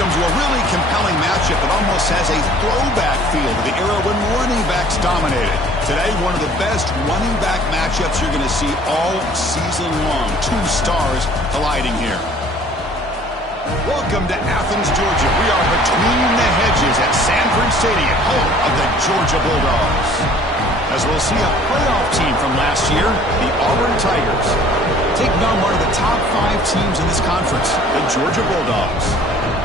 welcome to a really compelling matchup that almost has a throwback feel to the era when running backs dominated. Today, one of the best running back matchups you're going to see all season long. Two stars colliding here. Welcome to Athens, Georgia. We are between the hedges at Sanford Stadium, home of the Georgia Bulldogs. As we'll see a playoff team from last year, the Auburn Tigers, taking on one of the top 5 teams in this conference, the Georgia Bulldogs.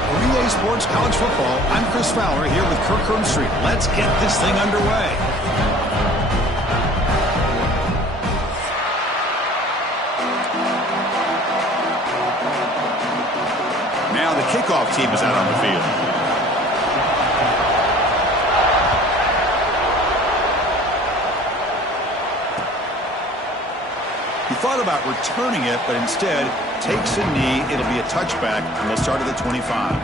For EA Sports College Football, I'm Chris Fowler here with Kirk Herbstreit. Let's get this thing underway. Now the kickoff team is out on the field. He thought about returning it, but instead takes a knee. It'll be a touchback, and they'll start at the 25.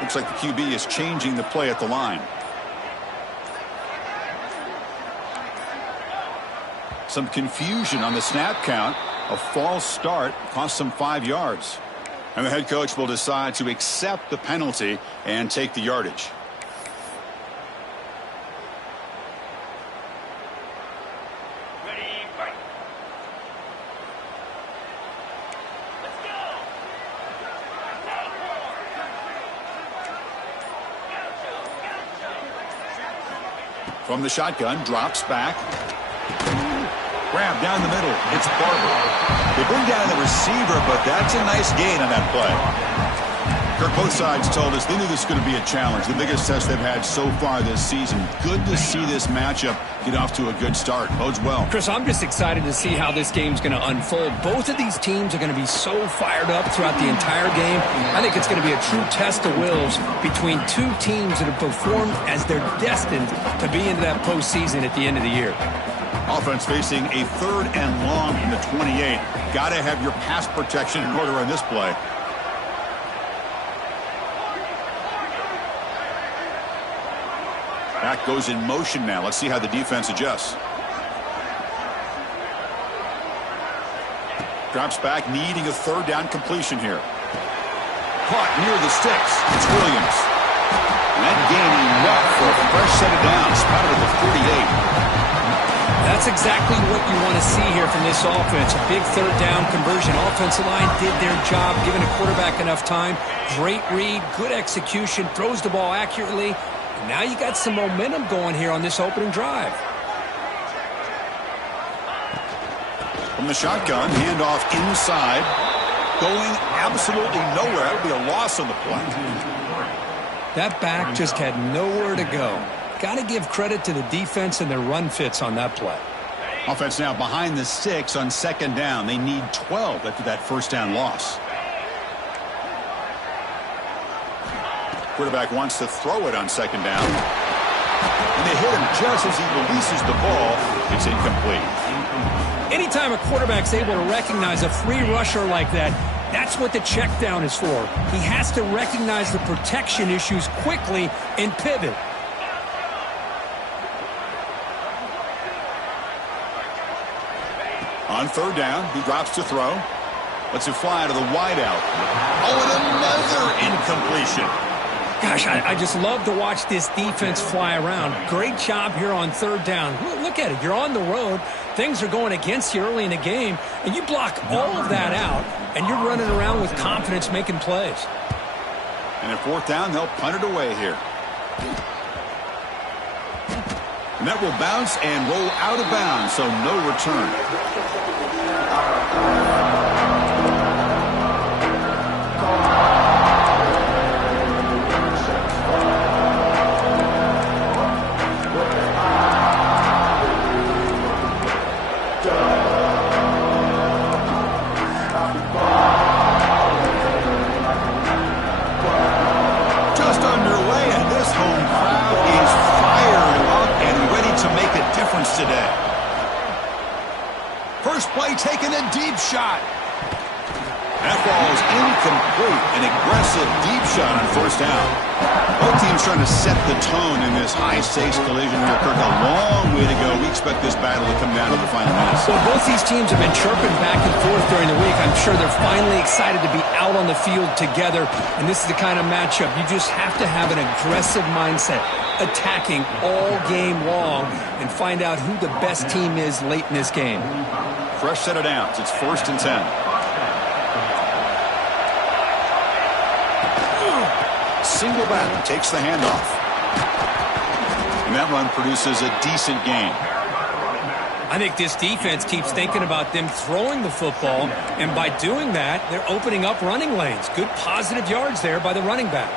Looks like the QB is changing the play at the line. Some confusion on the snap count. A false start cost them 5 yards. And the head coach will decide to accept the penalty and take the yardage. From the shotgun, drops back. Grab down the middle. It's Barber. They bring down the receiver, but that's a nice gain on that play. Kirk, both sides told us they knew this was going to be a challenge. The biggest test they've had so far this season. Good to see this matchup get off to a good start. Bodes well. Chris, I'm just excited to see how this game's going to unfold. Both of these teams are going to be so fired up throughout the entire game. I think it's going to be a true test of wills between two teams that have performed as they're destined to be into that postseason at the end of the year. Offense facing a 3rd and long from the 28. Got to have your pass protection in order on this play. Back goes in motion now. Let's see how the defense adjusts. Drops back, needing a 3rd down completion here. Caught near the sticks. It's Williams. And that gain enough for a fresh set of downs. Spotted at the 48. That's exactly what you want to see here from this offense. A big 3rd down conversion. Offensive line did their job, giving a quarterback enough time. Great read, good execution, throws the ball accurately. And now you got some momentum going here on this opening drive. From the shotgun, handoff inside. Going absolutely nowhere. That'll be a loss on the play. That back just had nowhere to go. Got to give credit to the defense and their run fits on that play. Offense now behind the 6 on 2nd down. They need 12 after that 1st down loss. Quarterback wants to throw it on 2nd down. And they hit him just as he releases the ball. It's incomplete. Anytime a quarterback's able to recognize a free rusher like that, that's what the check down is for. He has to recognize the protection issues quickly and pivot. On 3rd down, he drops to throw. Lets it fly to the wideout. Oh, and another incompletion. Gosh, I just love to watch this defense fly around. Great job here on 3rd down. Look at it. You're on the road. Things are going against you early in the game, and you block all of that out, and you're running around with confidence making plays. And at 4th down, they'll punt it away here. And that will bounce and roll out of bounds, so no return. Just underway, and this home crowd is fired up and ready to make a difference today. First play taking a deep shot. That ball is incomplete. An aggressive deep shot on first down. Both teams trying to set the tone in this high-stakes collision here. Kirk, a long way to go. We expect this battle to come down to the final minutes. Well, both these teams have been chirping back and forth during the week. I'm sure they're finally excited to be out on the field together. And this is the kind of matchup you just have to have an aggressive mindset, attacking all game long, and find out who the best team is late in this game. Fresh set of downs. It's 1st and 10. Single back, takes the handoff. And that run produces a decent gain. I think this defense keeps thinking about them throwing the football, and by doing that, they're opening up running lanes. Good positive yards there by the running back.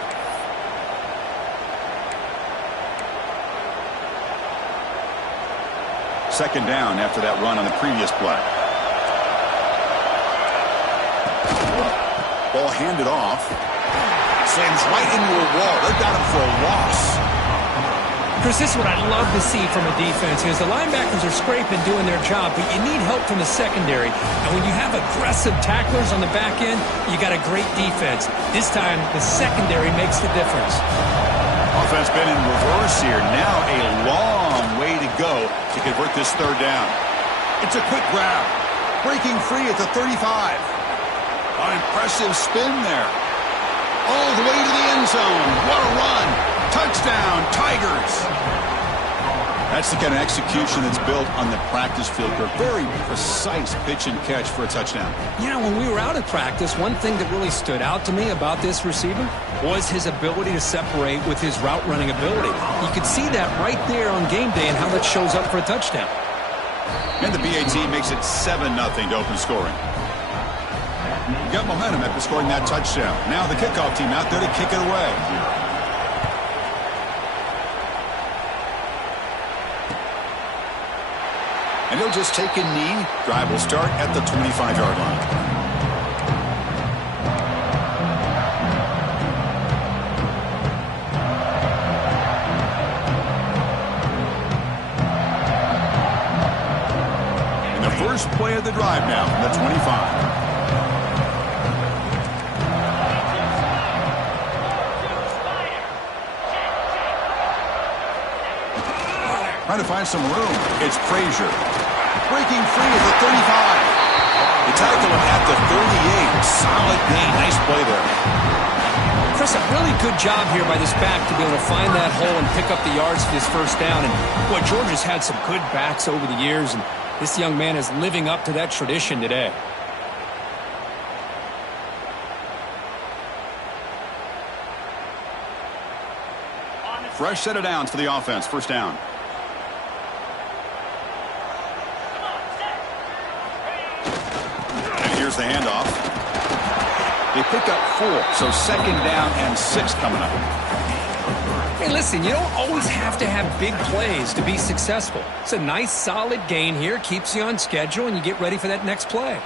Second down after that run on the previous play. Ball handed off. Slams right into a wall. They've got him for a loss. Chris, this is what I love to see from a defense is the linebackers are scraping, doing their job, but you need help from the secondary. And when you have aggressive tacklers on the back end, you got a great defense. This time, the secondary makes the difference. Offense been in reverse here. Now a long way to go to convert this third down. It's a quick grab. Breaking free at the 35. An impressive spin there. All the way to the end zone. What a run. Touchdown, Tigers. That's the kind of execution that's built on the practice field. A very precise pitch and catch for a touchdown. You know, when we were out at practice, one thing that really stood out to me about this receiver was his ability to separate with his route running ability. You could see that right there on game day and how that shows up for a touchdown. And the BAT makes it 7-0 to open scoring. You got momentum after scoring that touchdown. Now the kickoff team out there to kick it away. And he'll just take a knee. Drive will start at the 25-yard line. And the first play of the drive now from the 25. Trying to find some room. It's Frazier. Breaking free at the 35. They tackle him at the 38. Solid gain. Nice play there. Chris, a really good job here by this back to be able to find that hole and pick up the yards for this first down. And, boy, Georgia's had some good backs over the years, and this young man is living up to that tradition today. Fresh set of downs for the offense. First down. Here's the handoff. They pick up 4, so second down and 6 coming up. Hey, listen, you don't always have to have big plays to be successful. It's a nice, solid gain here, keeps you on schedule, and you get ready for that next play.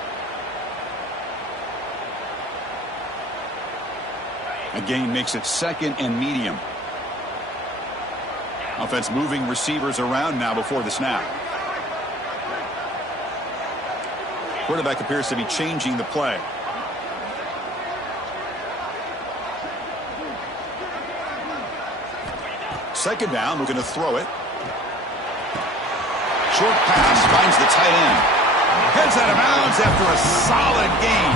A gain makes it second and medium. Offense moving receivers around now before the snap. Quarterback appears to be changing the play. Second down, looking to throw it. Short pass, finds the tight end. Heads out of bounds after a solid gain.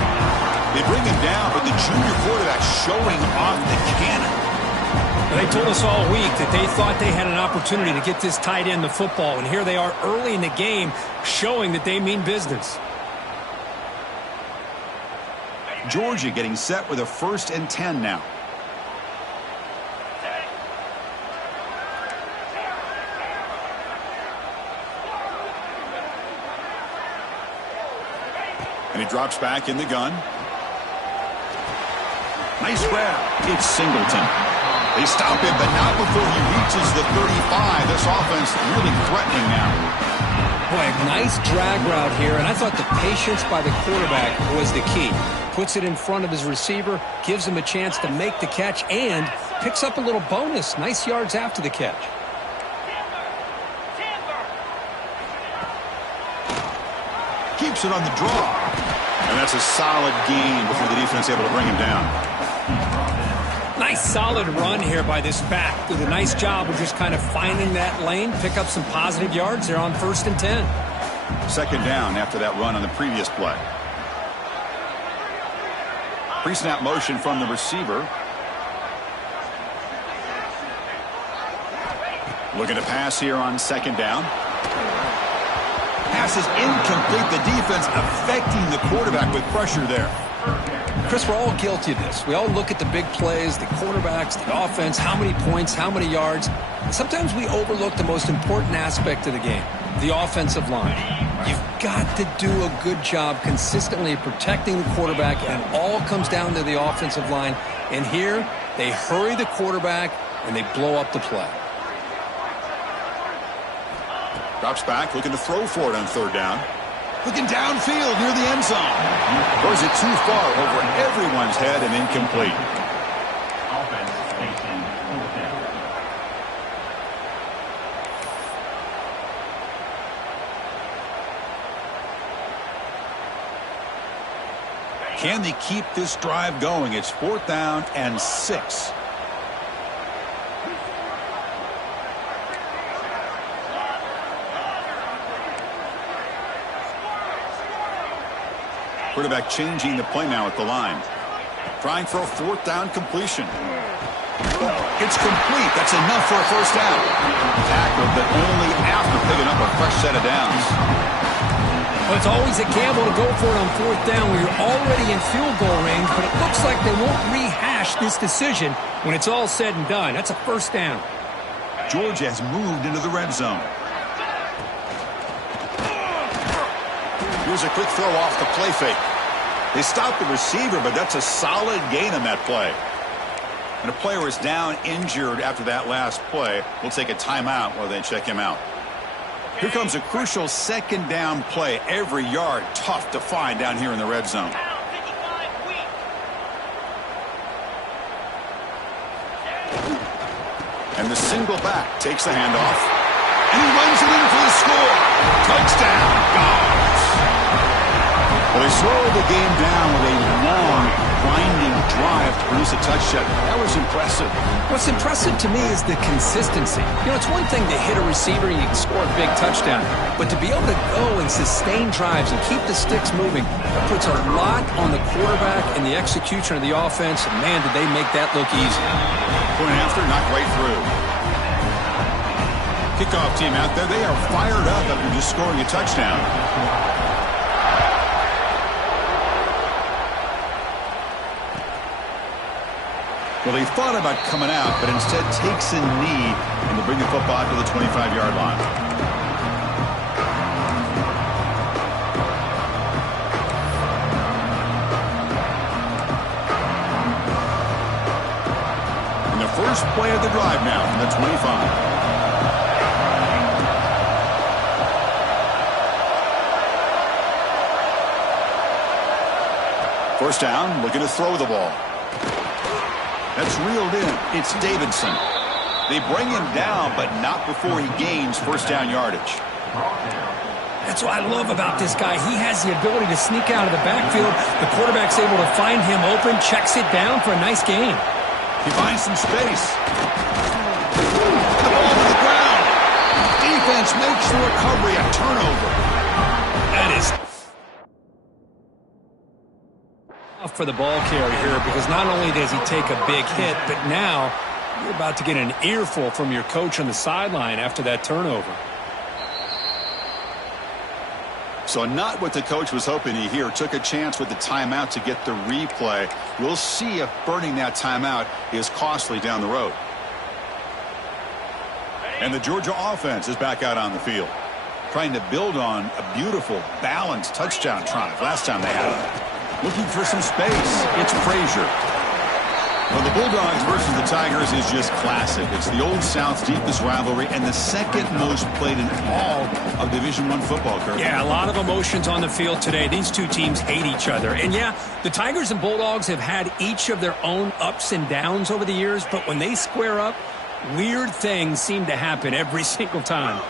They bring him down, but the junior quarterback showing off the cannon. They told us all week that they thought they had an opportunity to get this tight end the football, and here they are early in the game showing that they mean business. Georgia getting set with a 1st and 10 now. And he drops back in the gun. Nice grab. It's Singleton. They stop him, but not before he reaches the 35. This offense really threatening now. Boy, a nice drag route here, and I thought the patience by the quarterback was the key. Puts it in front of his receiver, gives him a chance to make the catch, and picks up a little bonus. Nice yards after the catch. Keeps it on the draw. And that's a solid gain before the defense able to bring him down. Nice solid run here by this back. Did a nice job of just kind of finding that lane, pick up some positive yards there on 1st and 10. Second down after that run on the previous play. Pre-snap motion from the receiver. Looking to pass here on 2nd down. Pass is incomplete. The defense affecting the quarterback with pressure there. Chris, we're all guilty of this. We all look at the big plays, the quarterbacks, the offense, how many points, how many yards. Sometimes we overlook the most important aspect of the game, the offensive line. You've got to do a good job consistently protecting the quarterback, and it all comes down to the offensive line. And here, they hurry the quarterback, and they blow up the play. Drops back, looking to throw for it on 3rd down. Looking downfield near the end zone. Throws it too far over everyone's head and incomplete. Can they keep this drive going? It's 4th down and 6. Quarterback changing the play now at the line. Trying for a 4th down completion. It's complete. That's enough for a 1st down. Tackled, but only after picking up a fresh set of downs. Well, it's always a gamble to go for it on 4th down when you're already in field goal range, but it looks like they won't rehash this decision when it's all said and done. That's a 1st down. Georgia has moved into the red zone. Here's a quick throw off the play fake. They stopped the receiver, but that's a solid gain on that play. And a player is down injured after that last play. We'll take a timeout while they check him out. Here comes a crucial 2nd down play. Every yard tough to find down here in the red zone. And the single back takes the handoff. And he runs it in for the score. Touchdown, Dogs. Well, they slowed the game down with a long, grinding drive to produce a touchdown. That was impressive. What's impressive to me is the consistency. You know, it's one thing to hit a receiver and you can score a big touchdown, but to be able to go and sustain drives and keep the sticks moving, that puts a lot on the quarterback and the execution of the offense. And man, did they make that look easy. Point after, knocked right through. Kickoff team out there, they are fired up after just scoring a touchdown. Well, they thought about coming out, but instead takes a knee and to bring the football to the 25-yard line. And the first play of the drive now from the 25. First down, looking to throw the ball. That's reeled in. It's Davidson. They bring him down, but not before he gains 1st down yardage. That's what I love about this guy. He has the ability to sneak out of the backfield. The quarterback's able to find him open, checks it down for a nice gain. He finds some space. The ball to the ground. Defense makes the recovery a turnover. That is for the ball carrier here, because not only does he take a big hit, but now you're about to get an earful from your coach on the sideline after that turnover. So not what the coach was hoping to hear. Took a chance with the timeout to get the replay. We'll see if burning that timeout is costly down the road. And the Georgia offense is back out on the field, trying to build on a beautiful, balanced touchdown drive last time they had it. Looking for some space. It's Frazier. Well, the Bulldogs versus the Tigers is just classic. It's the Old South's deepest rivalry and the 2nd most played in all of Division I football, Kirk. Yeah, a lot of emotions on the field today. These two teams hate each other. And yeah, the Tigers and Bulldogs have had each of their own ups and downs over the years, but when they square up, weird things seem to happen every single time.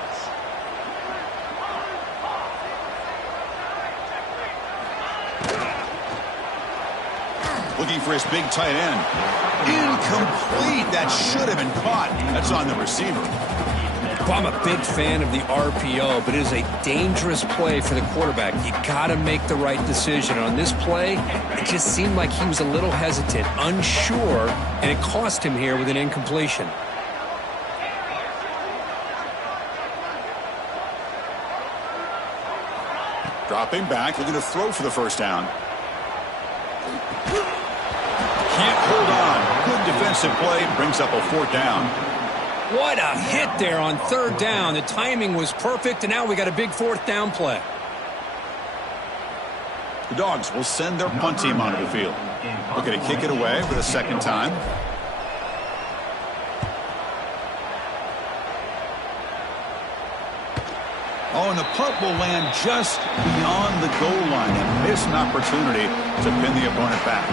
Looking for his big tight end. Incomplete. That should have been caught. That's on the receiver. Well, I'm a big fan of the RPO, but it is a dangerous play for the quarterback. You got to make the right decision. On this play, it just seemed like he was a little hesitant, unsure, and it cost him here with an incompletion. Dropping back, looking to throw for the first down. Can't hold on. Good defensive play, brings up a fourth down. What a hit there on third down. The timing was perfect, and now we got a big fourth down play. The Dogs will send their punt team onto the field. Looking to kick it away for the second time. Oh, and the punt will land just beyond the goal line and miss an opportunity to pin the opponent back.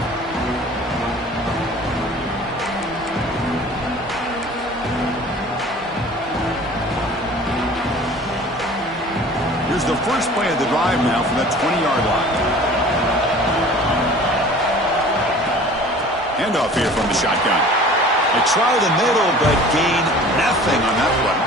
Here's the first play of the drive now from the 20-yard line. Handoff here from the shotgun. They try the middle, but gain nothing on that play.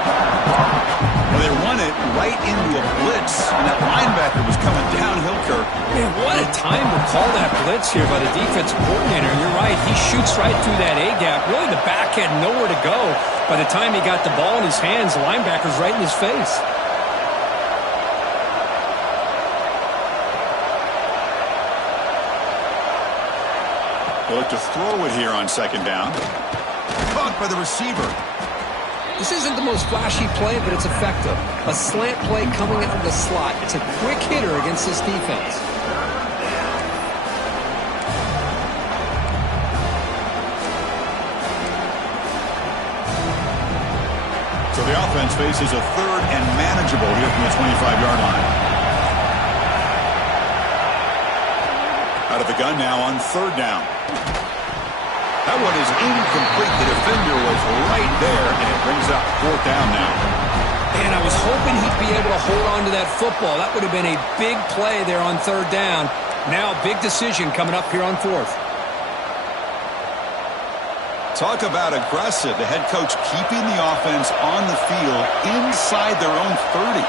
Well, they run it right into a blitz, and that linebacker was coming downhill, Kirk. Man, what a time to call that blitz here by the defensive coordinator. You're right, he shoots right through that A-gap. Really, the back had nowhere to go. By the time he got the ball in his hands, the linebacker's right in his face. They'll look to throw it here on second down. Caught by the receiver. This isn't the most flashy play, but it's effective. A slant play coming out of the slot. It's a quick hitter against this defense. So the offense faces a third and manageable here from the 25-yard line. Out of the gun now on third down. That one is incomplete. The defender was right there, and it brings up fourth down now. Man, I was hoping he'd be able to hold on to that football. That would have been a big play there on third down. Now, big decision coming up here on fourth. Talk about aggressive. The head coach keeping the offense on the field inside their own 30.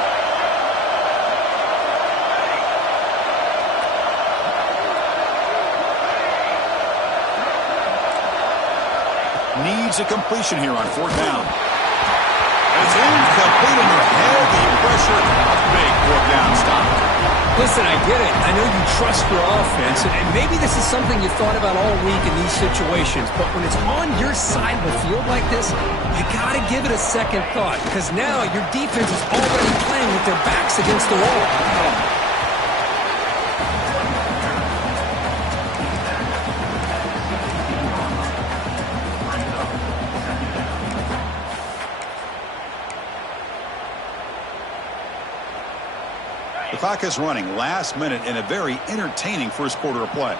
Needs a completion here on fourth down. It's incomplete under heavy pressure. A big fourth down stop. Listen, I get it. I know you trust your offense, and maybe this is something you've thought about all week in these situations, but when it's on your side of the field like this, you got to give it a second thought, because now your defense is already playing with their backs against the wall. The clock is running last minute in a very entertaining first quarter of play.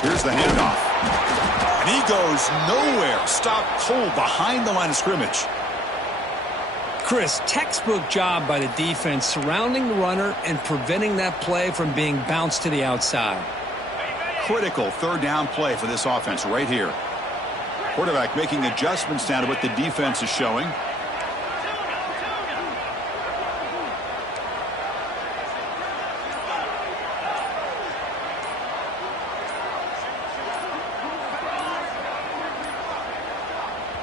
Here's the handoff. And he goes nowhere. Stopped cold behind the line of scrimmage. Chris, textbook job by the defense surrounding the runner and preventing that play from being bounced to the outside. Critical third down play for this offense right here. Quarterback making adjustments down to what the defense is showing.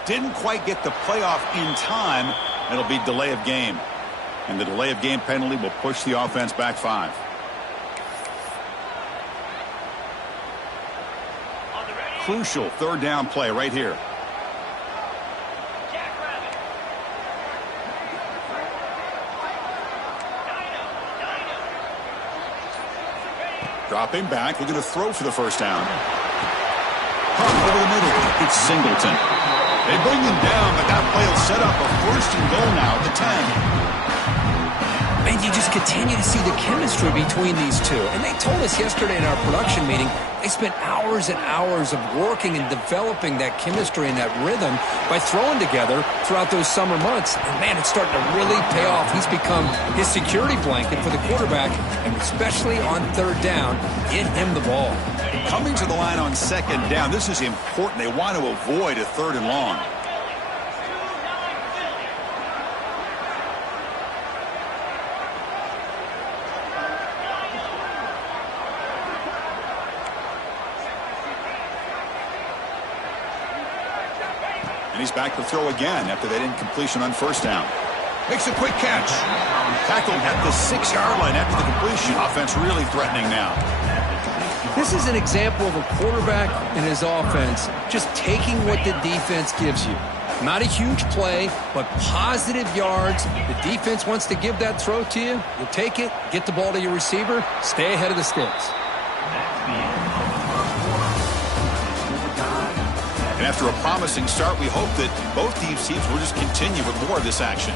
Didn't quite get the playoff in time. It'll be delay of game. And the delay of game penalty will push the offense back 5. Crucial third down play right here. Dropping back, looking to throw for the first down. Pump over the middle. It's Singleton. They bring him down, but that play will set up a first and goal now at the 10. Man, And you just continue to see the chemistry between these two. And they told us yesterday in our production meeting, they spent hours and hours of working and developing that chemistry and that rhythm by throwing together throughout those summer months. And, man, it's starting to really pay off. He's become his security blanket for the quarterback, and especially on third down, get him the ball. Coming to the line on second down, this is important. They want to avoid a third and long. And he's back to throw again after that incompletion on first down. Makes a quick catch. Tackled at the 6-yard line after the completion. Offense really threatening now. This is an example of a quarterback and his offense just taking what the defense gives you. Not a huge play, but positive yards. The defense wants to give that throw to you. You take it, get the ball to your receiver, stay ahead of the sticks. And after a promising start, we hope that both these teams will just continue with more of this action.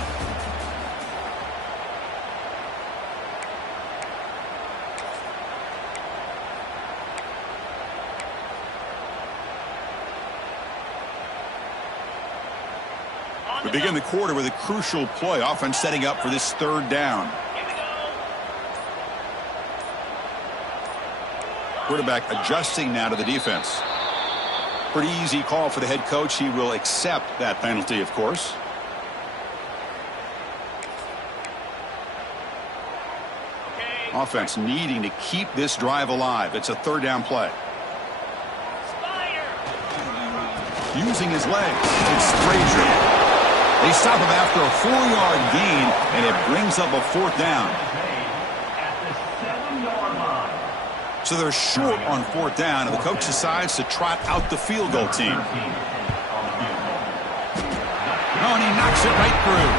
We begin the quarter with a crucial play. Offense setting up for this third down. Quarterback adjusting now to the defense. Pretty easy call for the head coach. He will accept that penalty, of course. Offense needing to keep this drive alive. It's a third down play. Using his legs. It's Frazier. They stop him after a 4-yard gain, and it brings up a fourth down. So they're short on fourth down, and the coach decides to trot out the field goal team. Oh, and he knocks it right through.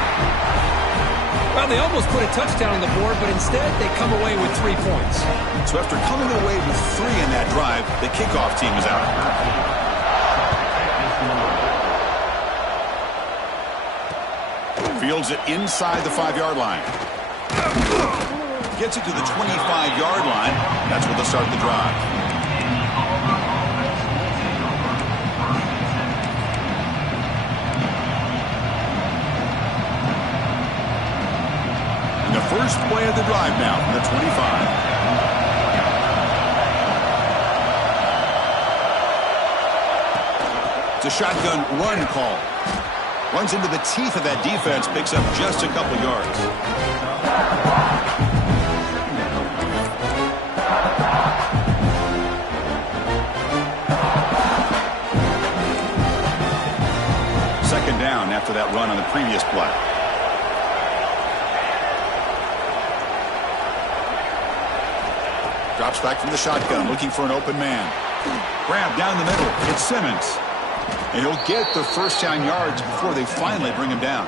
Well, they almost put a touchdown on the board, but instead they come away with 3 points. So after coming away with 3 in that drive, the kickoff team is out. Fields it inside the 5-yard line. Gets it to the 25-yard line. That's where they'll start the drive. And the first play of the drive now from the 25. It's a shotgun run call. Runs into the teeth of that defense, picks up just a couple yards. Second down after that run on the previous play. Drops back from the shotgun, looking for an open man. Grab down the middle. It's Simmons. And he'll get the first down yards before they finally bring him down.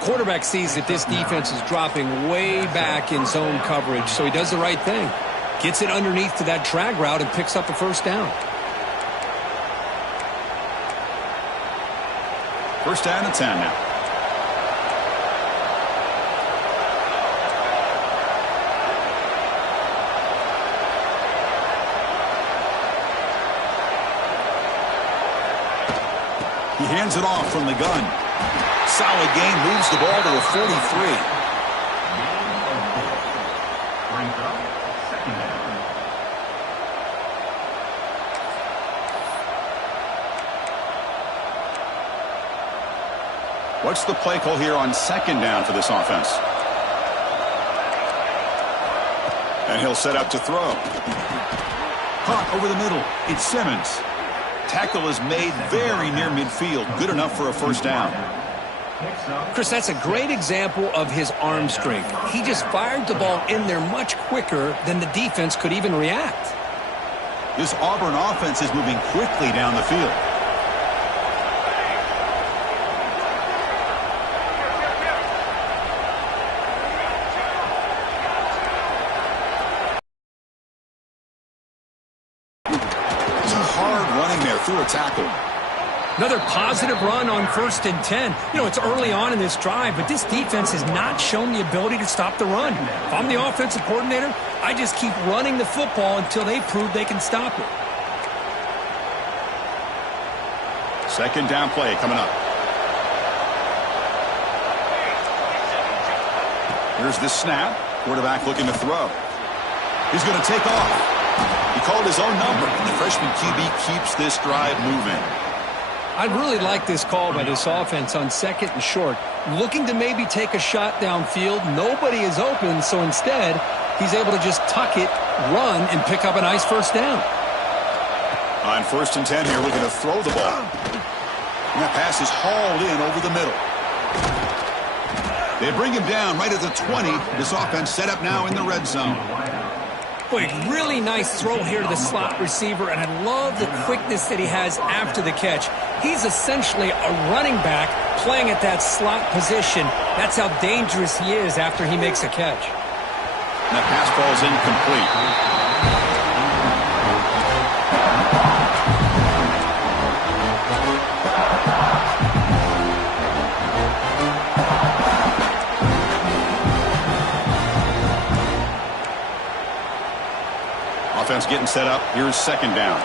Quarterback sees that this defense is dropping way back in zone coverage, so he does the right thing. Gets it underneath to that drag route and picks up a first down. First down and 10 now. He hands it off from the gun. Solid gain, moves the ball to the 43. What's the play call here on second down for this offense? And he'll set up to throw. Caught over the middle. It's Simmons. Tackle is made very near midfield. Good enough for a first down. Chris, that's a great example of his arm strength. He just fired the ball in there much quicker than the defense could even react. This Auburn offense is moving quickly down the field. Through a tackle. Another positive run on 1st and 10. You know, it's early on in this drive, but this defense has not shown the ability to stop the run. If I'm the offensive coordinator, I just keep running the football until they prove they can stop it. Second down play coming up. Here's the snap. Quarterback looking to throw. He's going to take off. He called his own number, and the freshman QB keeps this drive moving. I really like this call by this offense on 2nd and short. Looking to maybe take a shot downfield. Nobody is open, so instead, he's able to just tuck it, run, and pick up a nice 1st down. On 1st and 10 here, looking to throw the ball. And that pass is hauled in over the middle. They bring him down right at the 20. This offense set up now in the red zone. Boy, really nice throw here to the slot receiver, and I love the quickness that he has after the catch. He's essentially a running back playing at that slot position. That's how dangerous he is after he makes a catch. And that pass falls incomplete. Offense getting set up. Here's 2nd down.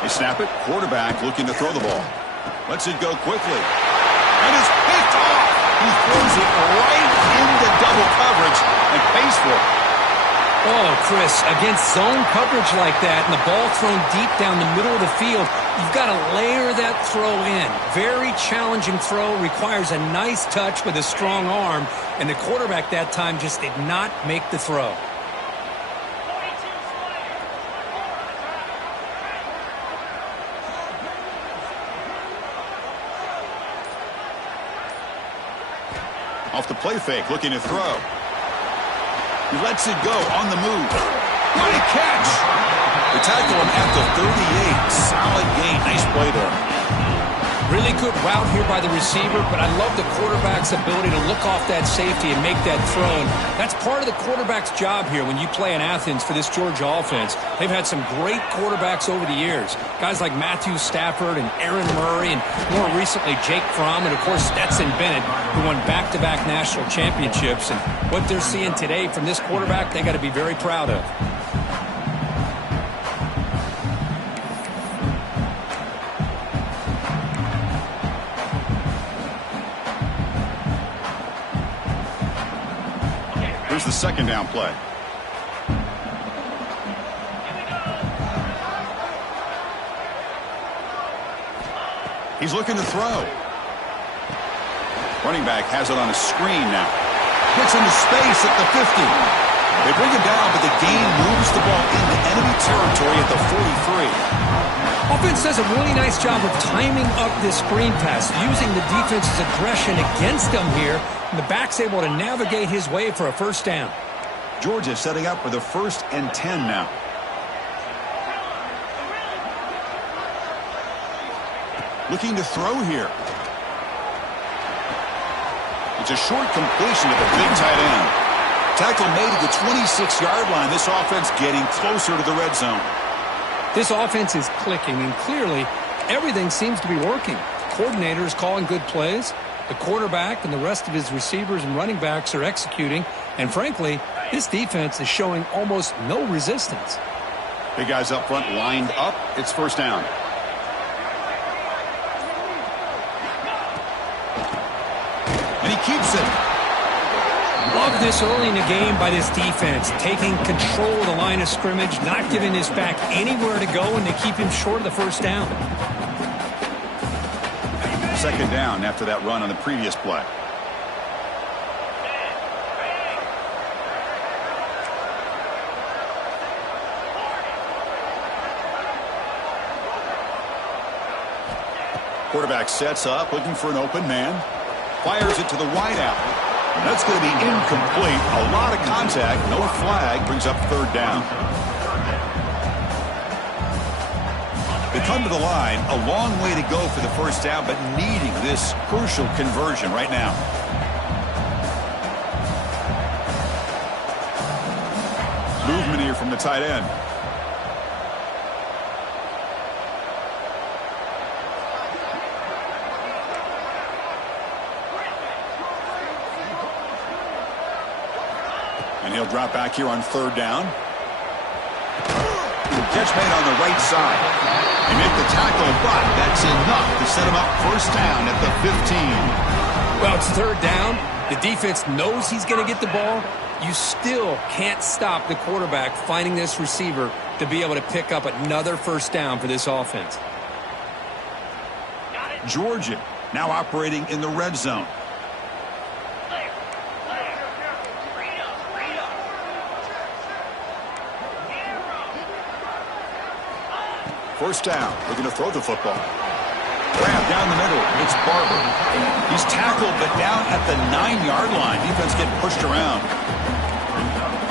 They snap it. Quarterback looking to throw the ball. Lets it go quickly. And it's picked off. He throws it right into double coverage and pays for it. Oh, Chris, against zone coverage like that and the ball thrown deep down the middle of the field, you've got to layer that throw in. Very challenging throw, requires a nice touch with a strong arm, and the quarterback that time just did not make the throw. Off the play fake, looking to throw. He lets it go on the move. What a catch! They tackle him at the 38. Solid gain. Nice play there. Really good route here by the receiver, but I love the quarterback's ability to look off that safety and make that throw. And that's part of the quarterback's job here when you play in Athens for this Georgia offense. They've had some great quarterbacks over the years. Guys like Matthew Stafford and Aaron Murray and more recently Jake Fromm and, of course, Stetson Bennett, who won back-to-back national championships. And what they're seeing today from this quarterback, they got to be very proud of. Here's the 2nd down play. He's looking to throw. Running back has it on a screen now. Gets into space at the 50. They bring him down, but the gain moves the ball into enemy territory at the 43. Offense does a really nice job of timing up this screen pass, using the defense's aggression against them here. And the back's able to navigate his way for a 1st down. Georgia setting up for the 1st and 10 now. Looking to throw here. It's a short completion to the big tight end. Tackle made at the 26-yard line. This offense getting closer to the red zone. This offense is clicking, and clearly everything seems to be working. The coordinator is calling good plays. The quarterback and the rest of his receivers and running backs are executing. And frankly, this defense is showing almost no resistance. Big guys up front lined up. It's 1st down. And he keeps it. Love this early in the game by this defense, taking control of the line of scrimmage, not giving this back anywhere to go, and they keep him short of the 1st down. 2nd down after that run on the previous play. Quarterback sets up, looking for an open man. Fires it to the wideout. That's going to be incomplete. A lot of contact. No flag. Brings up 3rd down. They come to the line. A long way to go for the 1st down, but needing this crucial conversion right now. Movement here from the tight end. And he'll drop back here on third down. Catch made on the right side. They make the tackle, but that's enough to set him up first down at the 15. Well, it's third down. The defense knows he's going to get the ball. You still can't stop the quarterback finding this receiver to be able to pick up another first down for this offense. Georgia now operating in the red zone. First down. Looking to throw the football. Grab down the middle. It's Barber. He's tackled, but down at the 9-yard line. Defense getting pushed around.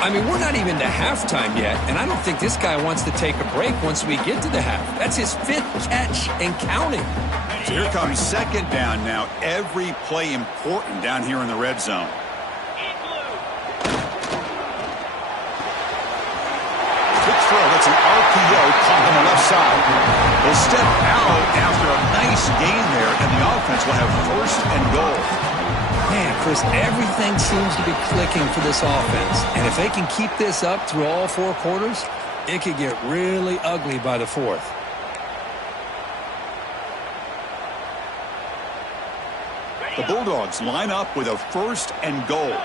I mean, we're not even to halftime yet, and I don't think this guy wants to take a break once we get to the half. That's his 5th catch and counting. So here comes second down now. Every play important down here in the red zone. Quick throw. That's an RPO caught on the left side. They'll step out after a nice gain there, and the offense will have first and goal. Man, Chris, everything seems to be clicking for this offense. And if they can keep this up through all 4 quarters, it could get really ugly by the 4th. The Bulldogs line up with a first and goal.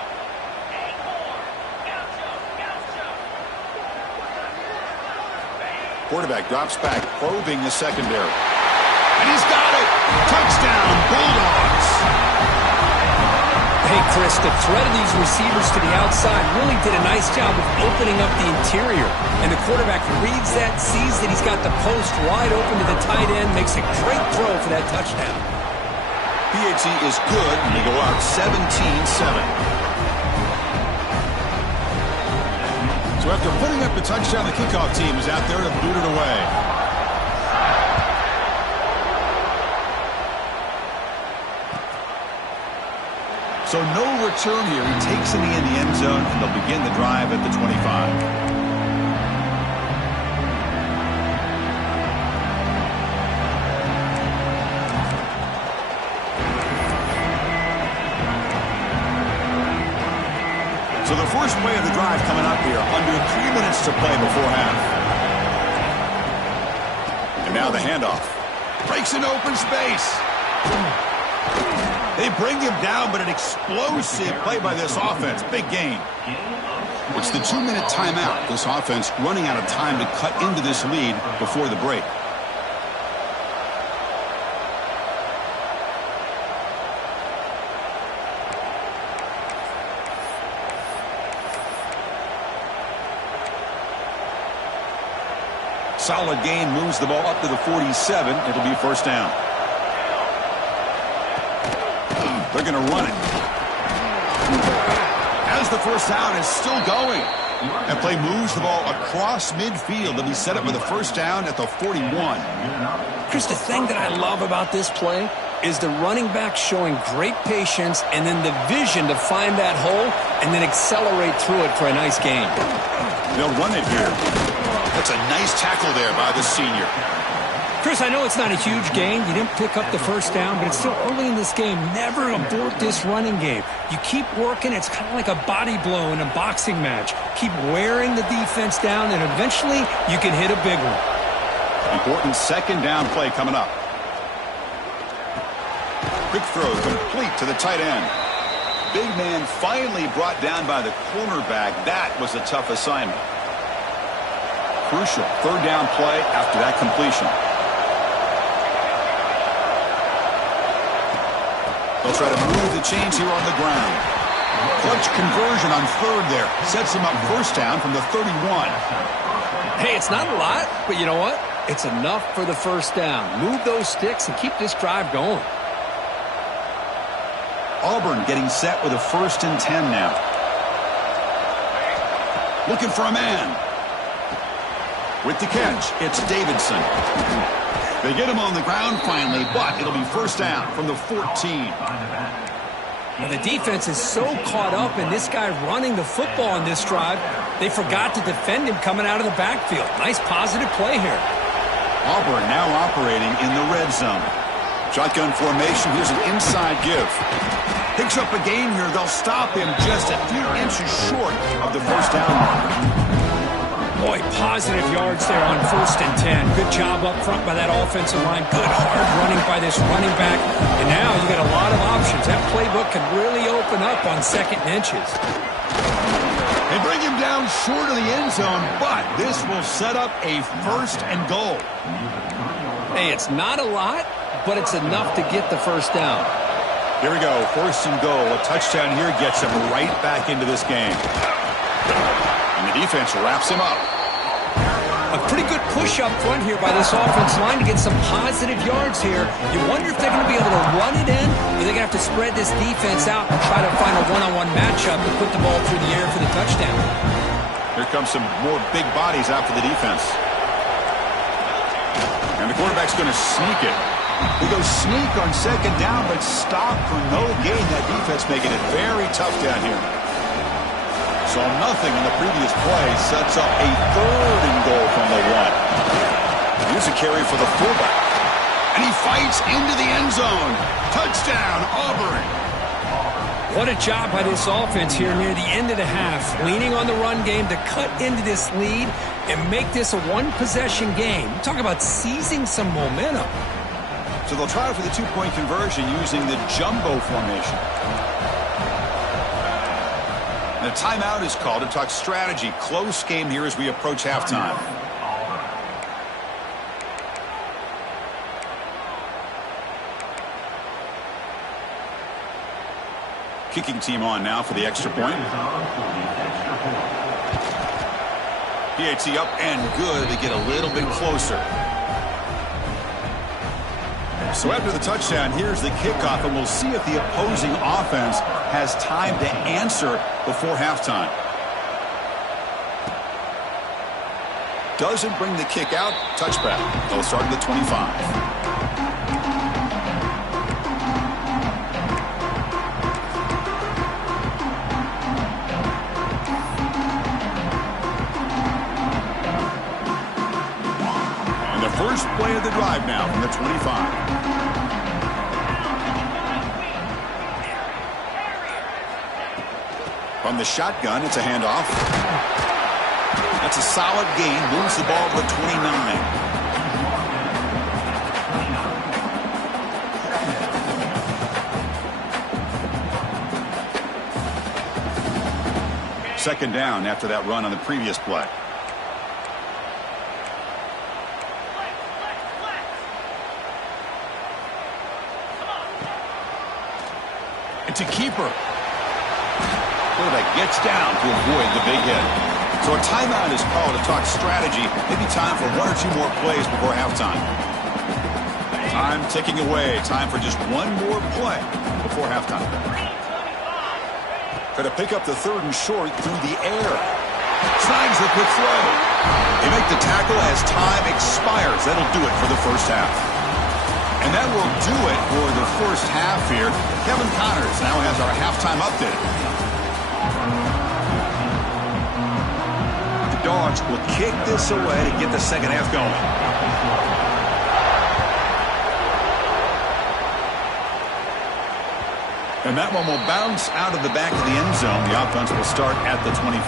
Quarterback drops back, probing the secondary. And he's got it! Touchdown, Bulldogs! Hey, Chris, the threat of these receivers to the outside really did a nice job of opening up the interior. And the quarterback reads that, sees that he's got the post wide open to the tight end, makes a great throw for that touchdown. PAT is good, and they go out 17-7. So after putting up the touchdown, the kickoff team is out there to boot it away. So no return here. He takes it in the end zone, and they'll begin the drive at the 25. So the first play of the drive coming up here, under 3 minutes to play before half. And now the handoff. Breaks an open space. They bring him down, but an explosive play by this offense. Big gain. It's the 2-minute timeout. This offense running out of time to cut into this lead before the break. Solid gain, moves the ball up to the 47. It'll be first down. They're going to run it. As the first down is still going. That play moves the ball across midfield. They'll be set up with a first down at the 41. Chris, the thing that I love about this play is the running back showing great patience and then the vision to find that hole and then accelerate through it for a nice gain. They'll run it here. That's a nice tackle there by the senior. Chris, I know it's not a huge gain. You didn't pick up the first down, but it's still early in this game. Never abort this running game. You keep working. It's kind of like a body blow in a boxing match. Keep wearing the defense down, and eventually you can hit a big one. Important second down play coming up. Quick throw complete to the tight end. Big man finally brought down by the cornerback. That was a tough assignment. Crucial third down play after that completion. They'll try to move the chains here on the ground. Clutch conversion on third there. Sets him up first down from the 31. Hey, it's not a lot, but you know what? It's enough for the first down. Move those sticks and keep this drive going. Aubrun getting set with a 1st and 10 now. Looking for a man. With the catch, it's Davidson. They get him on the ground finally, but it'll be first down from the 14. Well, the defense is so caught up in this guy running the football in this drive, they forgot to defend him coming out of the backfield. Nice positive play here. Auburn now operating in the red zone. Shotgun formation. Here's an inside give. Picks up a gain here. They'll stop him just a few inches short of the first down marker. Boy, positive yards there on 1st and 10. Good job up front by that offensive line. Good hard running by this running back. And now you got a lot of options. That playbook can really open up on 2nd and inches. They bring him down short of the end zone, but this will set up a 1st and goal. Hey, it's not a lot, but it's enough to get the first down. Here we go, 1st and goal. A touchdown here gets him right back into this game. And the defense wraps him up. A pretty good push up front here by this offense line to get some positive yards here. You wonder if they're going to be able to run it in, or they're going to have to spread this defense out and try to find a one-on-one matchup to put the ball through the air for the touchdown. Here comes some more big bodies out for the defense. And the quarterback's going to sneak it. He goes sneak on 2nd down, but stop for no gain. That defense making it very tough down here. So nothing in the previous play sets up a 3rd and goal from the 1. Here's a carry for the fullback. And he fights into the end zone. Touchdown, Aubrun. What a job by this offense here near the end of the half. Leaning on the run game to cut into this lead and make this a one-possession game. Talk about seizing some momentum. So they'll try for the 2-point conversion using the jumbo formation. And a timeout is called to talk strategy. Close game here as we approach halftime. Kicking team on now for the extra point. PAT up and good. They get a little bit closer. So after the touchdown, here's the kickoff, and we'll see if the opposing offense has time to answer before halftime. Doesn't bring the kick out. Touchback. They'll start at the 25. First play of the drive now from the 25. From the shotgun, it's a handoff. That's a solid gain. Moves the ball to the 29. Second down after that run on the previous play. It's a keeper. Quarterback gets down to avoid the big hit. So a timeout is called to talk strategy. Maybe time for 1 or 2 more plays before halftime. Time ticking away. Time for just 1 more play before halftime. Try to pick up the 3rd and short through the air. Snags the quick throw. They make the tackle as time expires. That'll do it for the first half. And that will do it for the first half here. Kevin Connors now has our halftime update. The Dogs will kick this away to get the second half going. And that one will bounce out of the back of the end zone. The offense will start at the 25.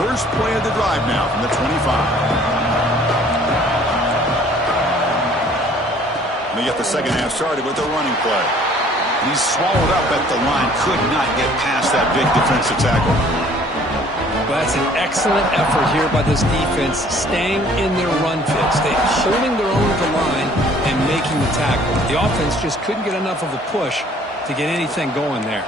First play of the drive now from the 25. They get the second half started with a running play. He's swallowed up at the line. Could not get past that big defensive tackle. Well, that's an excellent effort here by this defense, staying in their run fits. They're holding their own at the line and making the tackle. The offense just couldn't get enough of a push to get anything going there.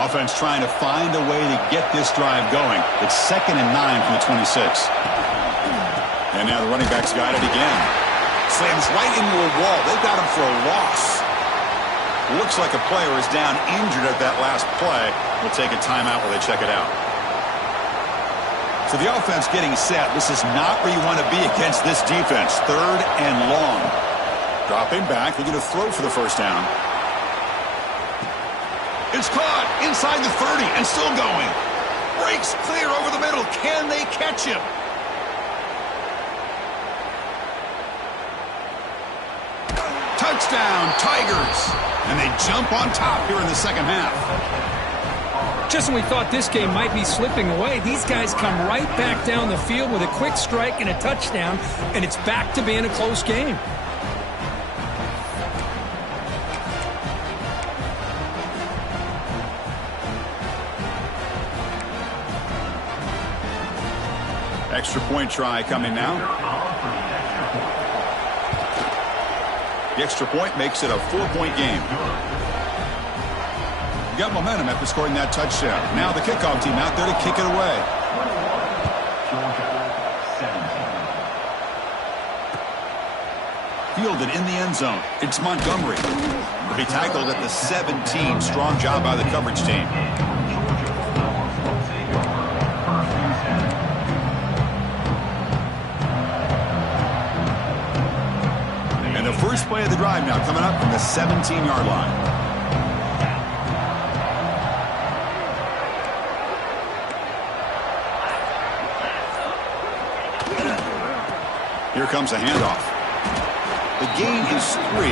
Offense trying to find a way to get this drive going. It's 2nd and 9 from the 26. And now the running back's got it again. Slams right into a wall. They've got him for a loss. Looks like a player is down injured at that last play. We'll take a timeout while they check it out. So the offense getting set. This is not where you want to be against this defense. 3rd and long. Dropping back, looking to throw for the first down. It's caught inside the 30 and still going. Breaks clear over the middle. Can they catch him? Touchdown, Tigers. And they jump on top here in the second half. Just when we thought this game might be slipping away, these guys come right back down the field with a quick strike and a touchdown, and it's back to being a close game. Extra point try coming now. The extra point makes it a 4-point game. You got momentum after scoring that touchdown. Now the kickoff team out there to kick it away. Fielded in the end zone. It's Montgomery. He'll be tackled at the 17. Strong job by the coverage team. And the first play of the drive now coming up from the 17-yard line. Here comes a handoff. The gain is 3.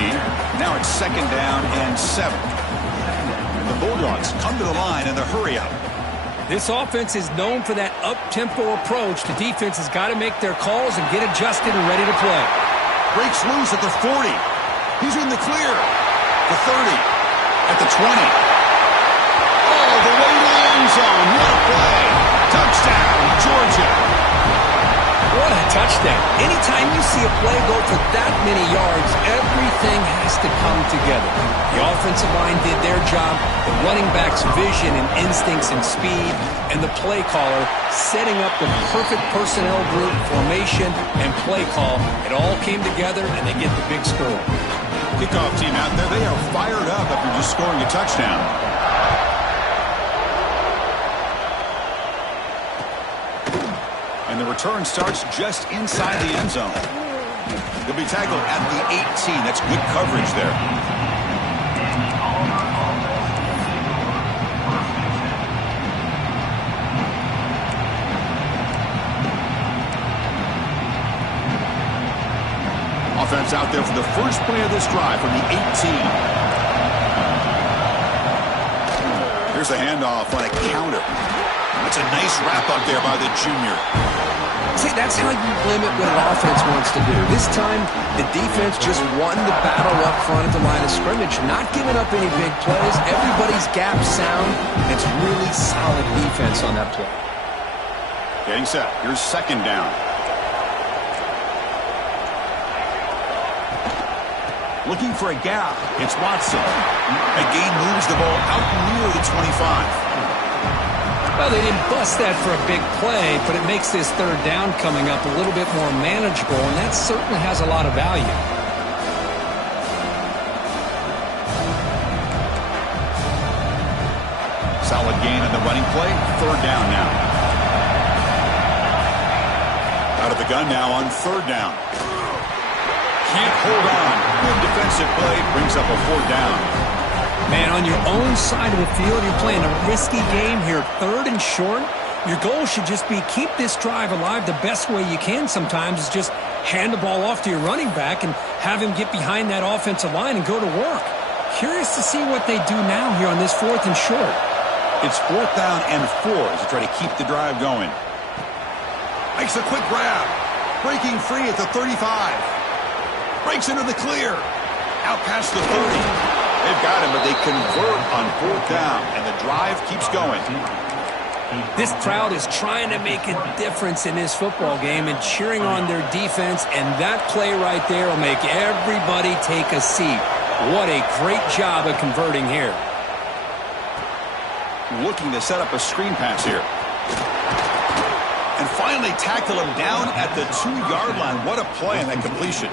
Now it's 2nd down and 7. And the Bulldogs come to the line in the hurry-up. This offense is known for that up-tempo approach. The defense has got to make their calls and get adjusted and ready to play. Breaks loose at the 40. He's in the clear. The 30. At the 20. All the way to the end zone. What a play. Touchdown, Georgia. What a touchdown. Anytime you see a play go for that many yards, everything has to come together. The offensive line did their job, the running back's vision and instincts and speed, and the play caller setting up the perfect personnel group, formation, and play call. It all came together, and they get the big score. Kickoff team out there, they are fired up after just scoring a touchdown. And the return starts just inside the end zone. He'll be tackled at the 18. That's good coverage there. Offense out there for the first play of this drive from the 18. Here's the handoff on a counter. That's a nice wrap up there by the junior. See, that's how you limit what an offense wants to do. This time, the defense just won the battle up front at the line of scrimmage, not giving up any big plays. Everybody's gap sound, and it's really solid defense on that play. Getting set. Here's 2nd down. Looking for a gap. It's Watson. Again moves the ball out near the 25. Well, they didn't bust that for a big play, but it makes this 3rd down coming up a little bit more manageable, and that certainly has a lot of value. Solid gain on the running play. 3rd down now. Out of the gun now on 3rd down. Can't hold on. Good defensive play. Brings up a 4th down. Man, on your own side of the field, you're playing a risky game here, 3rd and short. Your goal should just be keep this drive alive the best way you can sometimes is just hand the ball off to your running back and have him get behind that offensive line and go to work. Curious to see what they do now here on this 4th and short. It's 4th down and 4 as they try to keep the drive going. Makes a quick grab. Breaking free at the 35. Breaks into the clear. Out past the 30. They've got him, but they convert on 4th down, and the drive keeps going. This crowd is trying to make a difference in this football game and cheering on their defense, and that play right there will make everybody take a seat. What a great job of converting here. Looking to set up a screen pass here. And finally tackle him down at the 2-yard line. What a play on that completion.